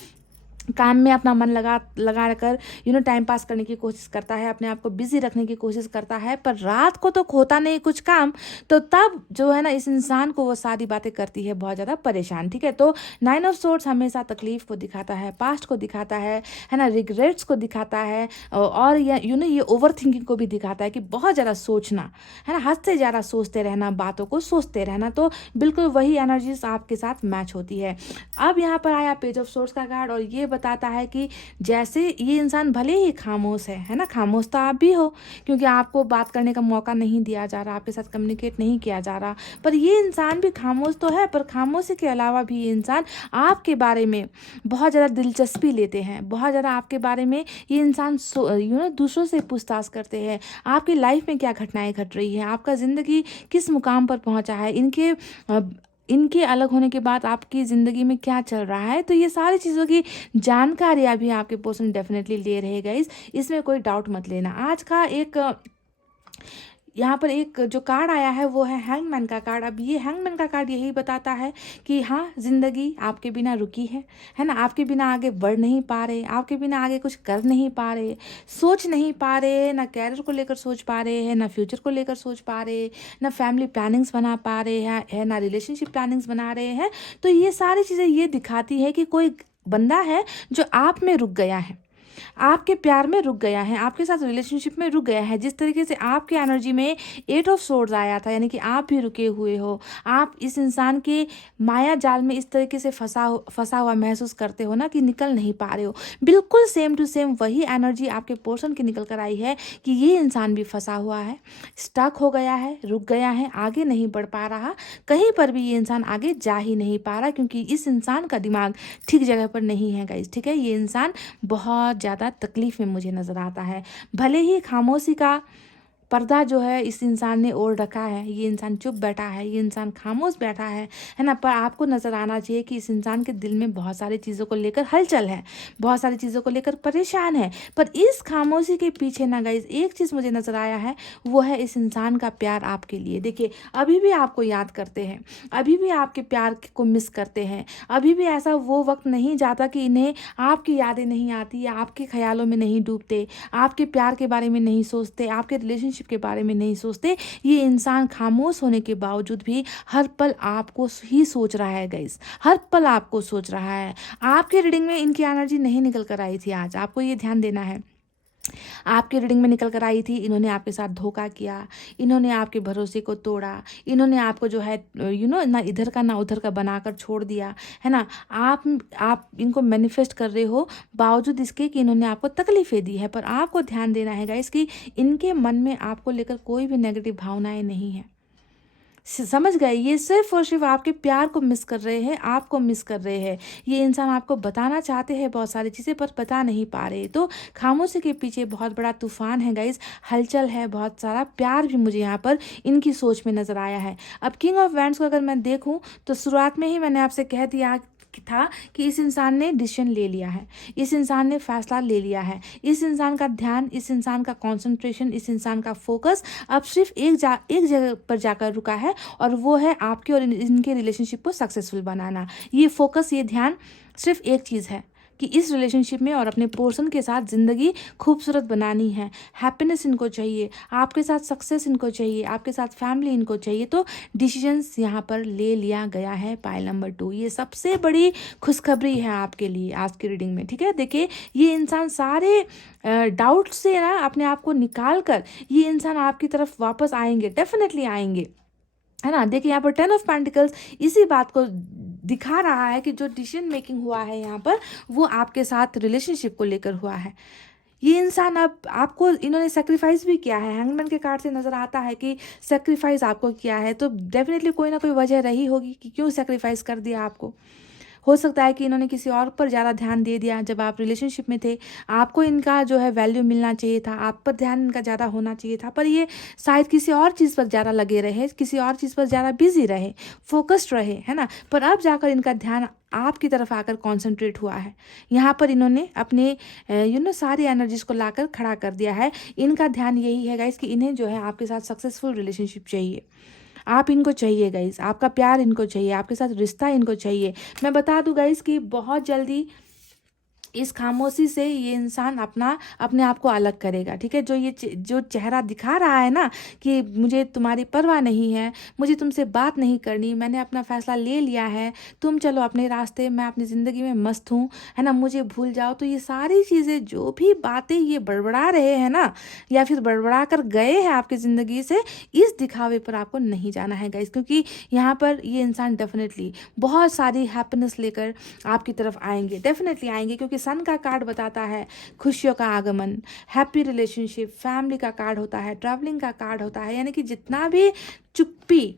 काम में अपना मन लगा कर टाइम पास करने की कोशिश करता है, अपने आप को बिजी रखने की कोशिश करता है, पर रात को तो खोता नहीं कुछ काम। तो तब जो है ना, इस इंसान को वो सारी बातें करती है बहुत ज़्यादा परेशान। ठीक है, तो 9 ऑफ सोर्ड्स हमेशा तकलीफ को दिखाता है, पास्ट को दिखाता है ना, रिग्रेट्स को दिखाता है, और ये ओवर थिंकिंग को भी दिखाता है कि बहुत ज़्यादा सोचना, है ना, हद से ज़्यादा सोचते रहना, बातों को सोचते रहना। तो बिल्कुल वही एनर्जीज आपके साथ मैच होती है। अब यहाँ पर आया पेज ऑफ सोर्ड्स का कार्ड, और ये बताता है कि जैसे ये इंसान भले ही खामोश है ना, खामोश तो आप भी हो, क्योंकि आपको बात करने का मौका नहीं दिया जा रहा, आपके साथ कम्युनिकेट नहीं किया जा रहा, पर ये इंसान भी खामोश तो है। पर खामोशी के अलावा भी ये इंसान आपके बारे में बहुत ज़्यादा दिलचस्पी लेते हैं, बहुत ज़्यादा आपके बारे में ये इंसान दूसरों से पूछताछ करते हैं, आपकी लाइफ में क्या घटनाएं घट रही है, आपका ज़िंदगी किस मुकाम पर पहुंचा है, इनके अलग होने के बाद आपकी ज़िंदगी में क्या चल रहा है। तो ये सारी चीज़ों की जानकारी अभी आपके पर्सन डेफिनेटली ले रहेगा, इसमें कोई डाउट मत लेना। आज का एक यहाँ पर एक जो कार्ड आया है वो है हैंगमैन का कार्ड। अब ये हैंगमैन का कार्ड यही बताता है कि हाँ, ज़िंदगी आपके बिना रुकी है ना, आपके बिना आगे बढ़ नहीं पा रहे, आपके बिना आगे कुछ कर नहीं पा रहे, सोच नहीं पा रहे, ना कैरियर को लेकर सोच पा रहे हैं, ना फ्यूचर को लेकर सोच पा रहे, ना फैमिली प्लानिंग्स बना पा रहे हैं, ना रिलेशनशिप प्लानिंग्स बना रहे हैं। तो ये सारी चीज़ें ये दिखाती है कि कोई बंदा है जो आप में रुक गया है, आपके प्यार में रुक गया है, आपके साथ रिलेशनशिप में रुक गया है। जिस तरीके से आपके एनर्जी में 8 ऑफ सोर्ड्स आया था, यानी कि आप भी रुके हुए हो, आप इस इंसान के माया जाल में इस तरीके से फंसा हुआ महसूस करते हो ना, कि निकल नहीं पा रहे हो। बिल्कुल सेम टू सेम वही एनर्जी आपके पोर्शन की निकल कर आई है कि ये इंसान भी फंसा हुआ है, स्टक हो गया है, रुक गया है, आगे नहीं बढ़ पा रहा, कहीं पर भी ये इंसान आगे जा ही नहीं पा रहा, क्योंकि इस इंसान का दिमाग ठीक जगह पर नहीं है गाइस। ठीक है, ये इंसान बहुत ज़्यादा तकलीफ में मुझे नज़र आता है। भले ही खामोशी का पर्दा जो है इस इंसान ने ओढ़ रखा है, ये इंसान चुप बैठा है, ये इंसान खामोश बैठा है ना, पर आपको नज़र आना चाहिए कि इस इंसान के दिल में बहुत सारी चीज़ों को लेकर हलचल है, बहुत सारी चीज़ों को लेकर परेशान है। पर इस खामोशी के पीछे ना गाइस एक चीज़ मुझे नज़र आया है, वो है इस इंसान का प्यार आपके लिए। देखिए, अभी भी आपको याद करते हैं, अभी भी आपके प्यार को मिस करते हैं, अभी भी ऐसा वो वक्त नहीं जाता कि इन्हें आपकी यादें नहीं आती, या आपके ख्यालों में नहीं डूबते, आपके प्यार के बारे में नहीं सोचते, आपके रिलेशनशिप के बारे में नहीं सोचते। ये इंसान खामोश होने के बावजूद भी हर पल आपको ही सोच रहा है गाइस, हर पल आपको सोच रहा है। आपके रीडिंग में इनकी एनर्जी नहीं निकल कर आई थी आज, आपको ये ध्यान देना है। आपकी रीडिंग में निकल कर आई थी, इन्होंने आपके साथ धोखा किया, इन्होंने आपके भरोसे को तोड़ा, इन्होंने आपको जो है ना इधर का ना उधर का बनाकर छोड़ दिया, है ना। आप इनको मैनिफेस्ट कर रहे हो बावजूद इसके कि इन्होंने आपको तकलीफें दी है, पर आपको ध्यान देना है गाइस कि इनके मन में आपको लेकर कोई भी नेगेटिव भावनाएं नहीं है। समझ गए, ये सिर्फ और सिर्फ आपके प्यार को मिस कर रहे हैं, आपको मिस कर रहे हैं। ये इंसान आपको बताना चाहते हैं बहुत सारी चीज़ें, पर बता नहीं पा रहे। तो खामोशी के पीछे बहुत बड़ा तूफान है गाइज, हलचल है, बहुत सारा प्यार भी मुझे यहाँ पर इनकी सोच में नज़र आया है। अब किंग ऑफ वैंड्स को अगर मैं देखूँ तो शुरुआत में ही मैंने आपसे कह दिया था कि इस इंसान ने डिसीजन ले लिया है, इस इंसान ने फैसला ले लिया है, इस इंसान का ध्यान, इस इंसान का कंसंट्रेशन, इस इंसान का फोकस अब सिर्फ एक जगह पर जाकर रुका है, और वो है आपके और इनके रिलेशनशिप को सक्सेसफुल बनाना। ये फोकस, ये ध्यान सिर्फ एक चीज़ है कि इस रिलेशनशिप में और अपने पर्सन के साथ ज़िंदगी खूबसूरत बनानी है। हैप्पीनेस इनको चाहिए, आपके साथ सक्सेस इनको चाहिए, आपके साथ फैमिली इनको चाहिए। तो डिसीजंस यहाँ पर ले लिया गया है। पाइल नंबर 2, ये सबसे बड़ी खुशखबरी है आपके लिए आज की रीडिंग में। ठीक है, देखिए, ये इंसान सारे डाउट से ना अपने आप को निकाल कर ये इंसान आपकी तरफ वापस आएंगे, डेफिनेटली आएंगे, है ना। देखिए, यहाँ पर 10 ऑफ पेंटिकल्स इसी बात को दिखा रहा है कि जो डिसीजन मेकिंग हुआ है यहाँ पर वो आपके साथ रिलेशनशिप को लेकर हुआ है। ये इंसान अब आपको इन्होंने सेक्रीफाइस भी किया है। हैंगमैन के कार्ड से नज़र आता है कि सेक्रीफाइस आपको किया है, तो डेफिनेटली कोई ना कोई वजह रही होगी कि क्यों सेक्रीफाइस कर दिया आपको। हो सकता है कि इन्होंने किसी और पर ज़्यादा ध्यान दे दिया। जब आप रिलेशनशिप में थे, आपको इनका जो है वैल्यू मिलना चाहिए था, आप पर ध्यान इनका ज़्यादा होना चाहिए था, पर ये शायद किसी और चीज़ पर ज़्यादा लगे रहे, किसी और चीज़ पर ज़्यादा बिजी रहे, फोकस्ड रहे, है ना। पर अब जाकर इनका ध्यान आपकी तरफ आकर कॉन्सेंट्रेट हुआ है। यहाँ पर इन्होंने अपने सारी एनर्जीज को लाकर खड़ा कर दिया है। इनका ध्यान यही है गाइस कि इन्हें जो है आपके साथ सक्सेसफुल रिलेशनशिप चाहिए। आप इनको चाहिए गाइस, आपका प्यार इनको चाहिए, आपके साथ रिश्ता इनको चाहिए। मैं बता दूं गाइस कि बहुत जल्दी इस खामोशी से ये इंसान अपने आप को अलग करेगा, ठीक है। जो चेहरा दिखा रहा है ना कि मुझे तुम्हारी परवाह नहीं है, मुझे तुमसे बात नहीं करनी, मैंने अपना फैसला ले लिया है, तुम चलो अपने रास्ते, मैं अपनी ज़िंदगी में मस्त हूँ, है ना, मुझे भूल जाओ, तो ये सारी चीज़ें, जो भी बातें ये बड़बड़ा रहे हैं ना, या फिर बड़बड़ा कर गए हैं आपकी ज़िंदगी से, इस दिखावे पर आपको नहीं जाना है गाइस। क्योंकि यहाँ पर ये इंसान डेफिनेटली बहुत सारी हैप्पीनेस लेकर आपकी तरफ आएंगे, डेफिनेटली आएंगे। क्योंकि सन का कार्ड बताता है खुशियों का आगमन, हैप्पी रिलेशनशिप, फैमिली का कार्ड होता है, ट्रैवलिंग का कार्ड होता है। यानी कि जितना भी चुप्पी,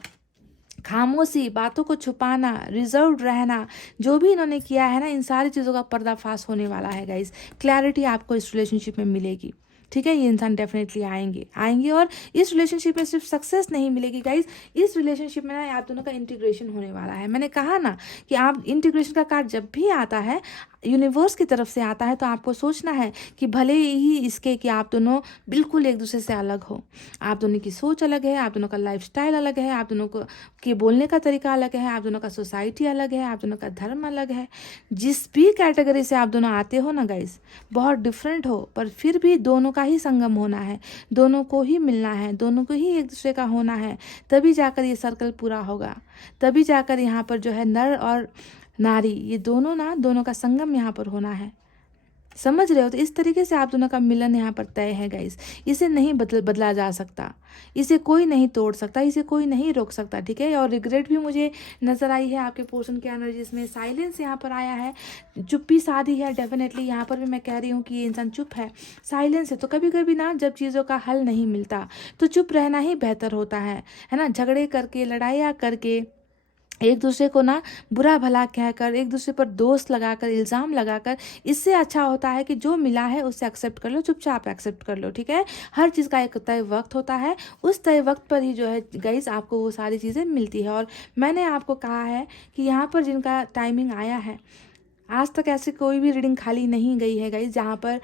खामोशी, बातों को छुपाना, रिजर्व रहना, जो भी इन्होंने किया है ना, इन सारी चीज़ों का पर्दाफाश होने वाला है गाइस। क्लैरिटी आपको इस रिलेशनशिप में मिलेगी, ठीक है। ये इंसान डेफिनेटली आएंगे और इस रिलेशनशिप में सिर्फ सक्सेस नहीं मिलेगी गाइस, इस रिलेशनशिप में ना आप दोनों का इंटीग्रेशन होने वाला है। मैंने कहा ना कि आप इंटीग्रेशन का कार्ड जब भी आता है, यूनिवर्स की तरफ से आता है, तो आपको सोचना है कि भले ही इसके कि आप दोनों बिल्कुल एक दूसरे से अलग हो, आप दोनों की सोच अलग है, आप दोनों का लाइफस्टाइल अलग है, आप दोनों को के बोलने का तरीका अलग है, आप दोनों का सोसाइटी अलग है, आप दोनों का धर्म अलग है। जिस भी कैटेगरी से आप दोनों आते हो ना गाइस, बहुत डिफरेंट हो, पर फिर भी दोनों का ही संगम होना है, दोनों को ही मिलना है, दोनों को ही एक दूसरे का होना है। तभी जाकर ये सर्कल पूरा होगा, तभी जाकर यहाँ पर जो है नर और नारी, ये दोनों का संगम यहाँ पर होना है। समझ रहे हो? तो इस तरीके से आप दोनों का मिलन यहाँ पर तय है गाइस। इसे नहीं बदला जा सकता, इसे कोई नहीं तोड़ सकता, इसे कोई नहीं रोक सकता, ठीक है। और रिग्रेट भी मुझे नजर आई है आपके पोर्शन के एनर्जीज में। साइलेंस यहाँ पर आया है, चुप्पी साधी है, डेफिनेटली यहाँ पर भी मैं कह रही हूँ कि ये इंसान चुप है, साइलेंस है। तो कभी कभी ना जब चीज़ों का हल नहीं मिलता तो चुप रहना ही बेहतर होता है ना। झगड़े करके, लड़ाइयाँ करके, एक दूसरे को ना बुरा भला कहकर, एक दूसरे पर दोष लगाकर, इल्ज़ाम लगाकर, इससे अच्छा होता है कि जो मिला है उससे एक्सेप्ट कर लो, चुपचाप एक्सेप्ट कर लो, ठीक है। हर चीज़ का एक तय वक्त होता है, उस तय वक्त पर ही जो है गाइस आपको वो सारी चीज़ें मिलती है। और मैंने आपको कहा है कि यहाँ पर जिनका टाइमिंग आया है, आज तक ऐसी कोई भी रीडिंग खाली नहीं गई है गाइस जहाँ पर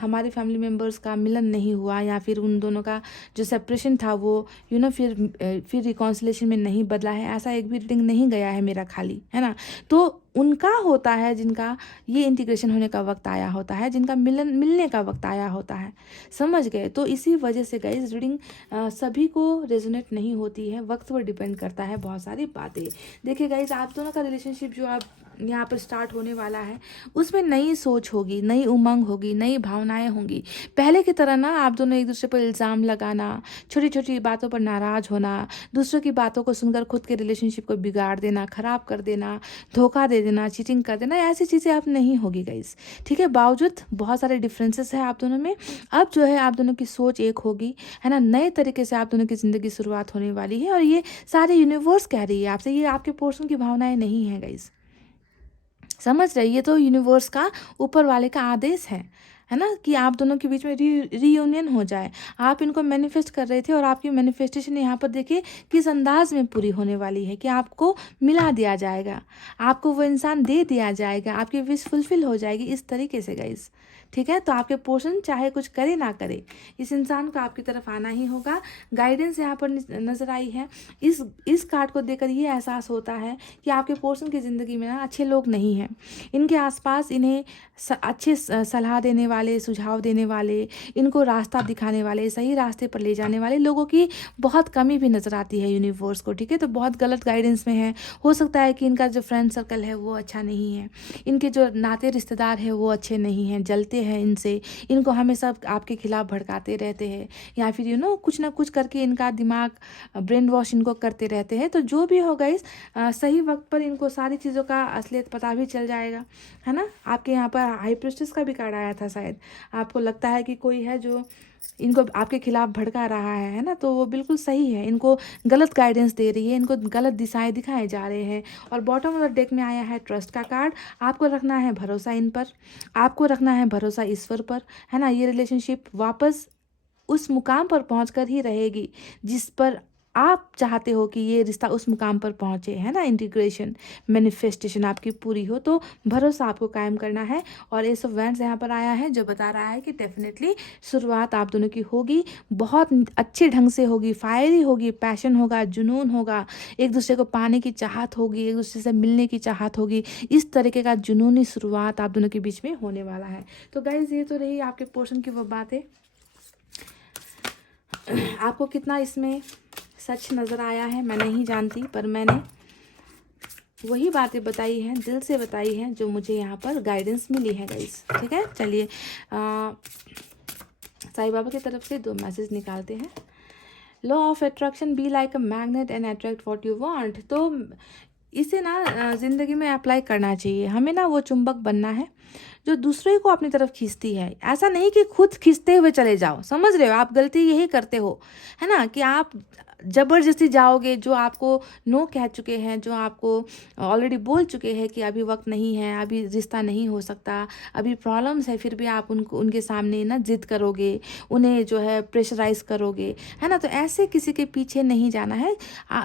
हमारे फैमिली मेम्बर्स का मिलन नहीं हुआ, या फिर उन दोनों का जो सेपरेशन था वो फिर रिकॉन्सिलेशन में नहीं बदला है। ऐसा एक भी रीडिंग नहीं गया है मेरा खाली, है ना। तो उनका होता है जिनका ये इंटीग्रेशन होने का वक्त आया होता है, जिनका मिलने का वक्त आया होता है, समझ गए। तो इसी वजह से गाइस रीडिंग सभी को रेजोनेट नहीं होती है, वक्त पर डिपेंड करता है बहुत सारी बातें। देखिए गाइस, आप दोनों का रिलेशनशिप जो आप यहाँ पर स्टार्ट होने वाला है, उसमें नई सोच होगी, नई उमंग होगी, नई भावनाएं होंगी। पहले की तरह ना आप दोनों एक दूसरे पर इल्ज़ाम लगाना, छोटी छोटी बातों पर नाराज़ होना, दूसरों की बातों को सुनकर खुद के रिलेशनशिप को बिगाड़ देना, ख़राब कर देना, धोखा दे देना, चीटिंग कर देना, ऐसी चीज़ें अब नहीं होगी गाइस, ठीक है। बावजूद बहुत सारे डिफरेंसेस है आप दोनों में, अब जो है आप दोनों की सोच एक होगी, है ना। नए तरीके से आप दोनों की ज़िंदगी शुरुआत होने वाली है, और ये सारे यूनिवर्स कह रही है आपसे, ये आपके पोर्शन की भावनाएं नहीं है गाइस, समझ रहे। ये तो यूनिवर्स का, ऊपर वाले का आदेश है ना, कि आप दोनों के बीच में रीयूनियन हो जाए। आप इनको मैनिफेस्ट कर रहे थे, और आपकी मैनिफेस्टेशन यहाँ पर देखिए किस अंदाज में पूरी होने वाली है, कि आपको मिला दिया जाएगा, आपको वो इंसान दे दिया जाएगा, आपकी विश फुलफिल हो जाएगी, इस तरीके से गाइस, ठीक है। तो आपके पोर्शन चाहे कुछ करे ना करे, इस इंसान को आपकी तरफ आना ही होगा। गाइडेंस यहाँ पर नजर आई है। इस कार्ड को देखकर ये एहसास होता है कि आपके पोर्शन की ज़िंदगी में ना अच्छे लोग नहीं हैं, इनके आसपास इन्हें अच्छे सलाह देने वाले, सुझाव देने वाले, इनको रास्ता दिखाने वाले, सही रास्ते पर ले जाने वाले लोगों की बहुत कमी भी नज़र आती है यूनिवर्स को, ठीक है। तो बहुत गलत गाइडेंस में है। हो सकता है कि इनका जो फ्रेंड सर्कल है वो अच्छा नहीं है, इनके जो नाते रिश्तेदार है वो अच्छे नहीं हैं, जलते रहे हैं इनसे, इनको हमेशा आपके खिलाफ भड़काते रहते हैं, या फिर कुछ ना कुछ करके इनका दिमाग ब्रेन वॉश इनको करते रहते हैं। तो जो भी होगा इस सही वक्त पर इनको सारी चीज़ों का असलियत पता भी चल जाएगा, है ना। आपके यहाँ पर हाई प्रीस्टेस का भी कार्ड आया था, शायद आपको लगता है कि कोई है जो इनको आपके खिलाफ भड़का रहा है ना, तो वो बिल्कुल सही है, इनको गलत गाइडेंस दे रही है, इनको गलत दिशाएं दिखाए जा रहे हैं। और बॉटम ऑफ द डेक में आया है ट्रस्ट का कार्ड। आपको रखना है भरोसा इन पर, आपको रखना है भरोसा ईश्वर पर, है ना। ये रिलेशनशिप वापस उस मुकाम पर पहुंचकर ही रहेगी जिस पर आप चाहते हो कि ये रिश्ता उस मुकाम पर पहुंचे, है ना। इंटीग्रेशन, मैनिफेस्टेशन आपकी पूरी हो, तो भरोसा आपको कायम करना है। और एस ऑफ वैंड्स यहाँ पर आया है जो बता रहा है कि डेफिनेटली शुरुआत आप दोनों की होगी, बहुत अच्छे ढंग से होगी, फायरी होगी, पैशन होगा, जुनून होगा, एक दूसरे को पाने की चाहत होगी, एक दूसरे से मिलने की चाहत होगी। इस तरीके का जुनूनी शुरुआत आप दोनों के बीच में होने वाला है। तो गाइज ये तो रही आपके पोर्शन की वो बातें। आपको कितना इसमें सच नज़र आया है मैं नहीं जानती, पर मैंने वही बातें बताई हैं, दिल से बताई हैं जो मुझे यहाँ पर गाइडेंस मिली है गाइस, ठीक है। चलिए साईं बाबा की तरफ से 2 मैसेज निकालते हैं। Law of attraction, B like a magnet and attract what you want. तो इसे ना ज़िंदगी में अप्लाई करना चाहिए हमें ना, वो चुंबक बनना है जो दूसरे को अपनी तरफ खींचती है। ऐसा नहीं कि खुद खींचते हुए चले जाओ, समझ रहे हो, आप गलती यही करते हो, है ना, कि आप ज़बरदस्ती जाओगे। जो आपको नो कह चुके हैं, जो आपको ऑलरेडी बोल चुके हैं कि अभी वक्त नहीं है, अभी रिश्ता नहीं हो सकता, अभी प्रॉब्लम्स है, फिर भी आप उनके सामने ना जिद करोगे, उन्हें जो है प्रेशराइज करोगे, है ना। तो ऐसे किसी के पीछे नहीं जाना है,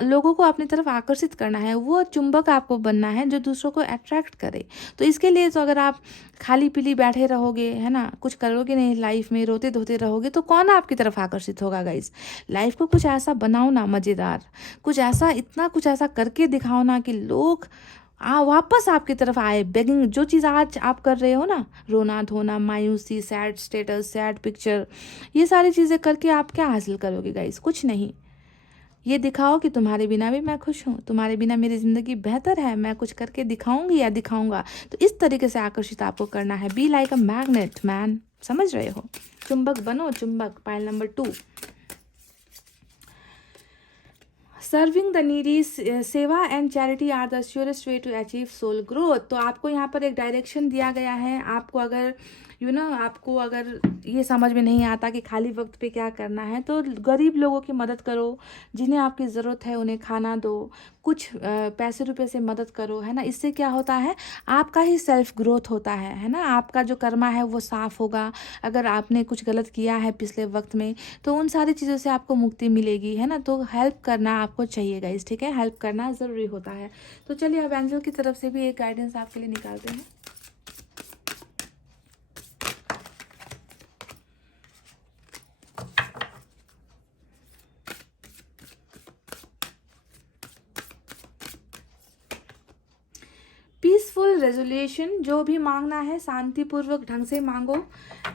लोगों को अपनी तरफ आकर्षित करना है, वो चुंबक आपको बनना है जो दूसरों को अट्रैक्ट करे। तो इसके लिए तो अगर आप खाली पीली बैठे रहोगे, है ना, कुछ करोगे नहीं लाइफ में, रोते धोते रहोगे, तो कौन आपकी तरफ आकर्षित होगा गाइस। लाइफ को कुछ ऐसा बनाओ ना मज़ेदार, कुछ ऐसा, इतना कुछ ऐसा करके दिखाओ ना कि लोग वापस आपकी तरफ आए। बेगिंग, जो चीज़ आज आप कर रहे हो ना, रोना धोना, मायूसी, सैड स्टेटस, सैड पिक्चर, ये सारी चीज़ें करके आप क्या हासिल करोगे गाइस, कुछ नहीं। ये दिखाओ कि तुम्हारे बिना भी मैं खुश हूँ, तुम्हारे बिना मेरी ज़िंदगी बेहतर है, मैं कुछ करके दिखाऊंगी या दिखाऊंगा। तो इस तरीके से आकर्षित आपको करना है। Be like a magnet man, समझ रहे हो, चुंबक बनो, चुंबक। Pile number 2, serving the needy, सेवा and charity are the surest way to achieve soul growth. तो आपको यहाँ पर एक डायरेक्शन दिया गया है। आपको अगर आपको अगर ये समझ में नहीं आता कि खाली वक्त पे क्या करना है, तो गरीब लोगों की मदद करो, जिन्हें आपकी ज़रूरत है उन्हें खाना दो, कुछ पैसे रुपए से मदद करो, है ना। इससे क्या होता है, आपका ही सेल्फ ग्रोथ होता है ना। आपका जो कर्मा है वो साफ़ होगा। अगर आपने कुछ गलत किया है पिछले वक्त में, तो उन सारी चीज़ों से आपको मुक्ति मिलेगी, है ना। तो हेल्प करना आपको चाहिए गाइस, ठीक है, हेल्प करना ज़रूरी होता है। तो चलिए अब एंजल की तरफ से भी एक गाइडेंस आपके लिए निकालते हैं। पीसफुल रेजोल्यूशन, जो भी मांगना है शांतिपूर्वक ढंग से मांगो,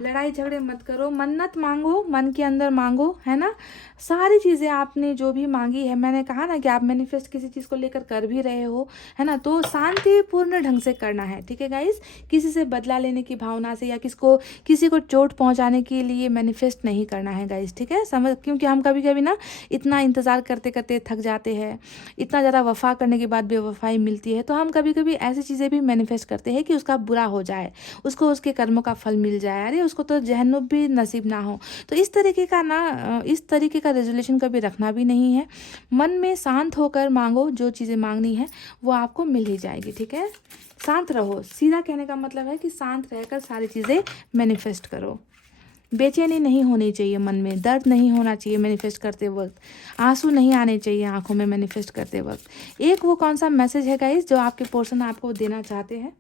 लड़ाई झगड़े मत करो, मन्नत मांगो, मन के अंदर मांगो, है ना। सारी चीज़ें आपने जो भी मांगी है, मैंने कहा ना कि आप मैनिफेस्ट किसी चीज़ को लेकर कर भी रहे हो, है ना, तो शांतिपूर्ण ढंग से करना है, ठीक है गाइस। किसी से बदला लेने की भावना से या किसी को चोट पहुंचाने के लिए मैनिफेस्ट नहीं करना है गाइस, ठीक है, समझ। क्योंकि हम कभी कभी ना इतना इंतज़ार करते करते थक जाते हैं, इतना ज़्यादा वफा करने के बाद बेवफाई मिलती है, तो हम कभी कभी ऐसी चीज़ें भी मैनिफेस्ट करते हैं कि उसका बुरा हो जाए, उसको उसके कर्मों का फल मिल जाए, अरे उसको तो जहन्नुम भी नसीब ना हो। तो इस तरीके का रेजोल्यूशन कभी रखना भी नहीं है। मन में शांत होकर मांगो, जो चीज़ें मांगनी है वो आपको मिल ही जाएगी, ठीक है। शांत रहो, सीधा कहने का मतलब है कि शांत रहकर सारी चीज़ें मैनिफेस्ट करो। बेचैनी नहीं होनी चाहिए, मन में दर्द नहीं होना चाहिए मैनिफेस्ट करते वक्त, आंसू नहीं आने चाहिए आंखों में मैनिफेस्ट करते वक्त। एक वो कौन सा मैसेज है गाइस जो आपके पर्सन आपको देना चाहते हैं।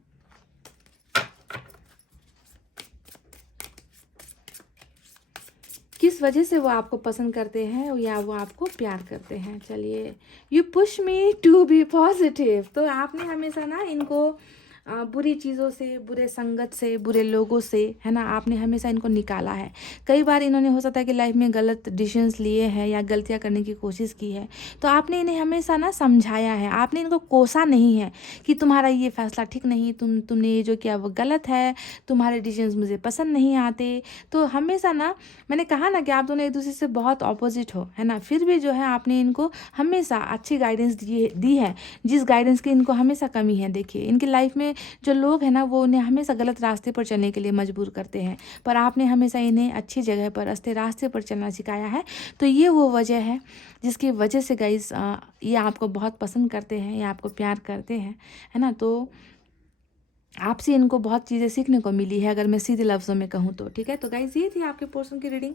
किस वजह से वो आपको पसंद करते हैं या वो आपको प्यार करते हैं। चलिए, you push me to be positive. तो आपने हमेशा ना इनको बुरी चीज़ों से, बुरे संगत से, बुरे लोगों से, है ना, आपने हमेशा इनको निकाला है। कई बार इन्होंने हो सकता है कि लाइफ में गलत डिसीजंस लिए हैं या गलतियाँ करने की कोशिश की है, तो आपने इन्हें हमेशा ना समझाया है, आपने इनको कोसा नहीं है कि तुम्हारा ये फैसला ठीक नहीं, तुमने ये जो किया वो गलत है, तुम्हारे डिसीजंस मुझे पसंद नहीं आते। तो हमेशा ना, मैंने कहा ना कि आप दोनों एक दूसरे से बहुत ऑपोजिट हो, है ना, फिर भी जो है आपने इनको हमेशा अच्छी गाइडेंस दी है, जिस गाइडेंस की इनको हमेशा कमी है। देखिए, इनकी लाइफ में जो लोग हैं ना, वो उन्हें हमेशा गलत रास्ते पर चलने के लिए मजबूर करते हैं, पर आपने हमेशा इन्हें अच्छी जगह पर, अच्छे रास्ते पर चलना सिखाया है। तो ये वो वजह है जिसकी वजह से गाइस ये आपको बहुत पसंद करते हैं, ये आपको प्यार करते हैं, है ना। तो आपसे इनको बहुत चीज़ें सीखने को मिली है, अगर मैं सीधे लफ्ज़ों में कहूँ तो। ठीक है, तो गाइज़ ये थी आपके पोर्शन की रीडिंग।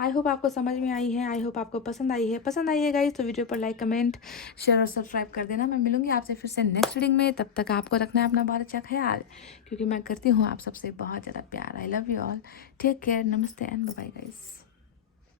आई होप आपको समझ में आई है, आई होप आपको पसंद आई है गाइज़। तो वीडियो पर लाइक, कमेंट, शेयर और सब्सक्राइब कर देना। मैं मिलूंगी आपसे फिर से नेक्स्ट रीडिंग में। तब तक आपको रखना है अपना बहुत अच्छा ख्याल, क्योंकि मैं करती हूँ आप सबसे बहुत ज़्यादा प्यार। I love you all, take care, नमस्ते एंड बाय बाय गाइज़।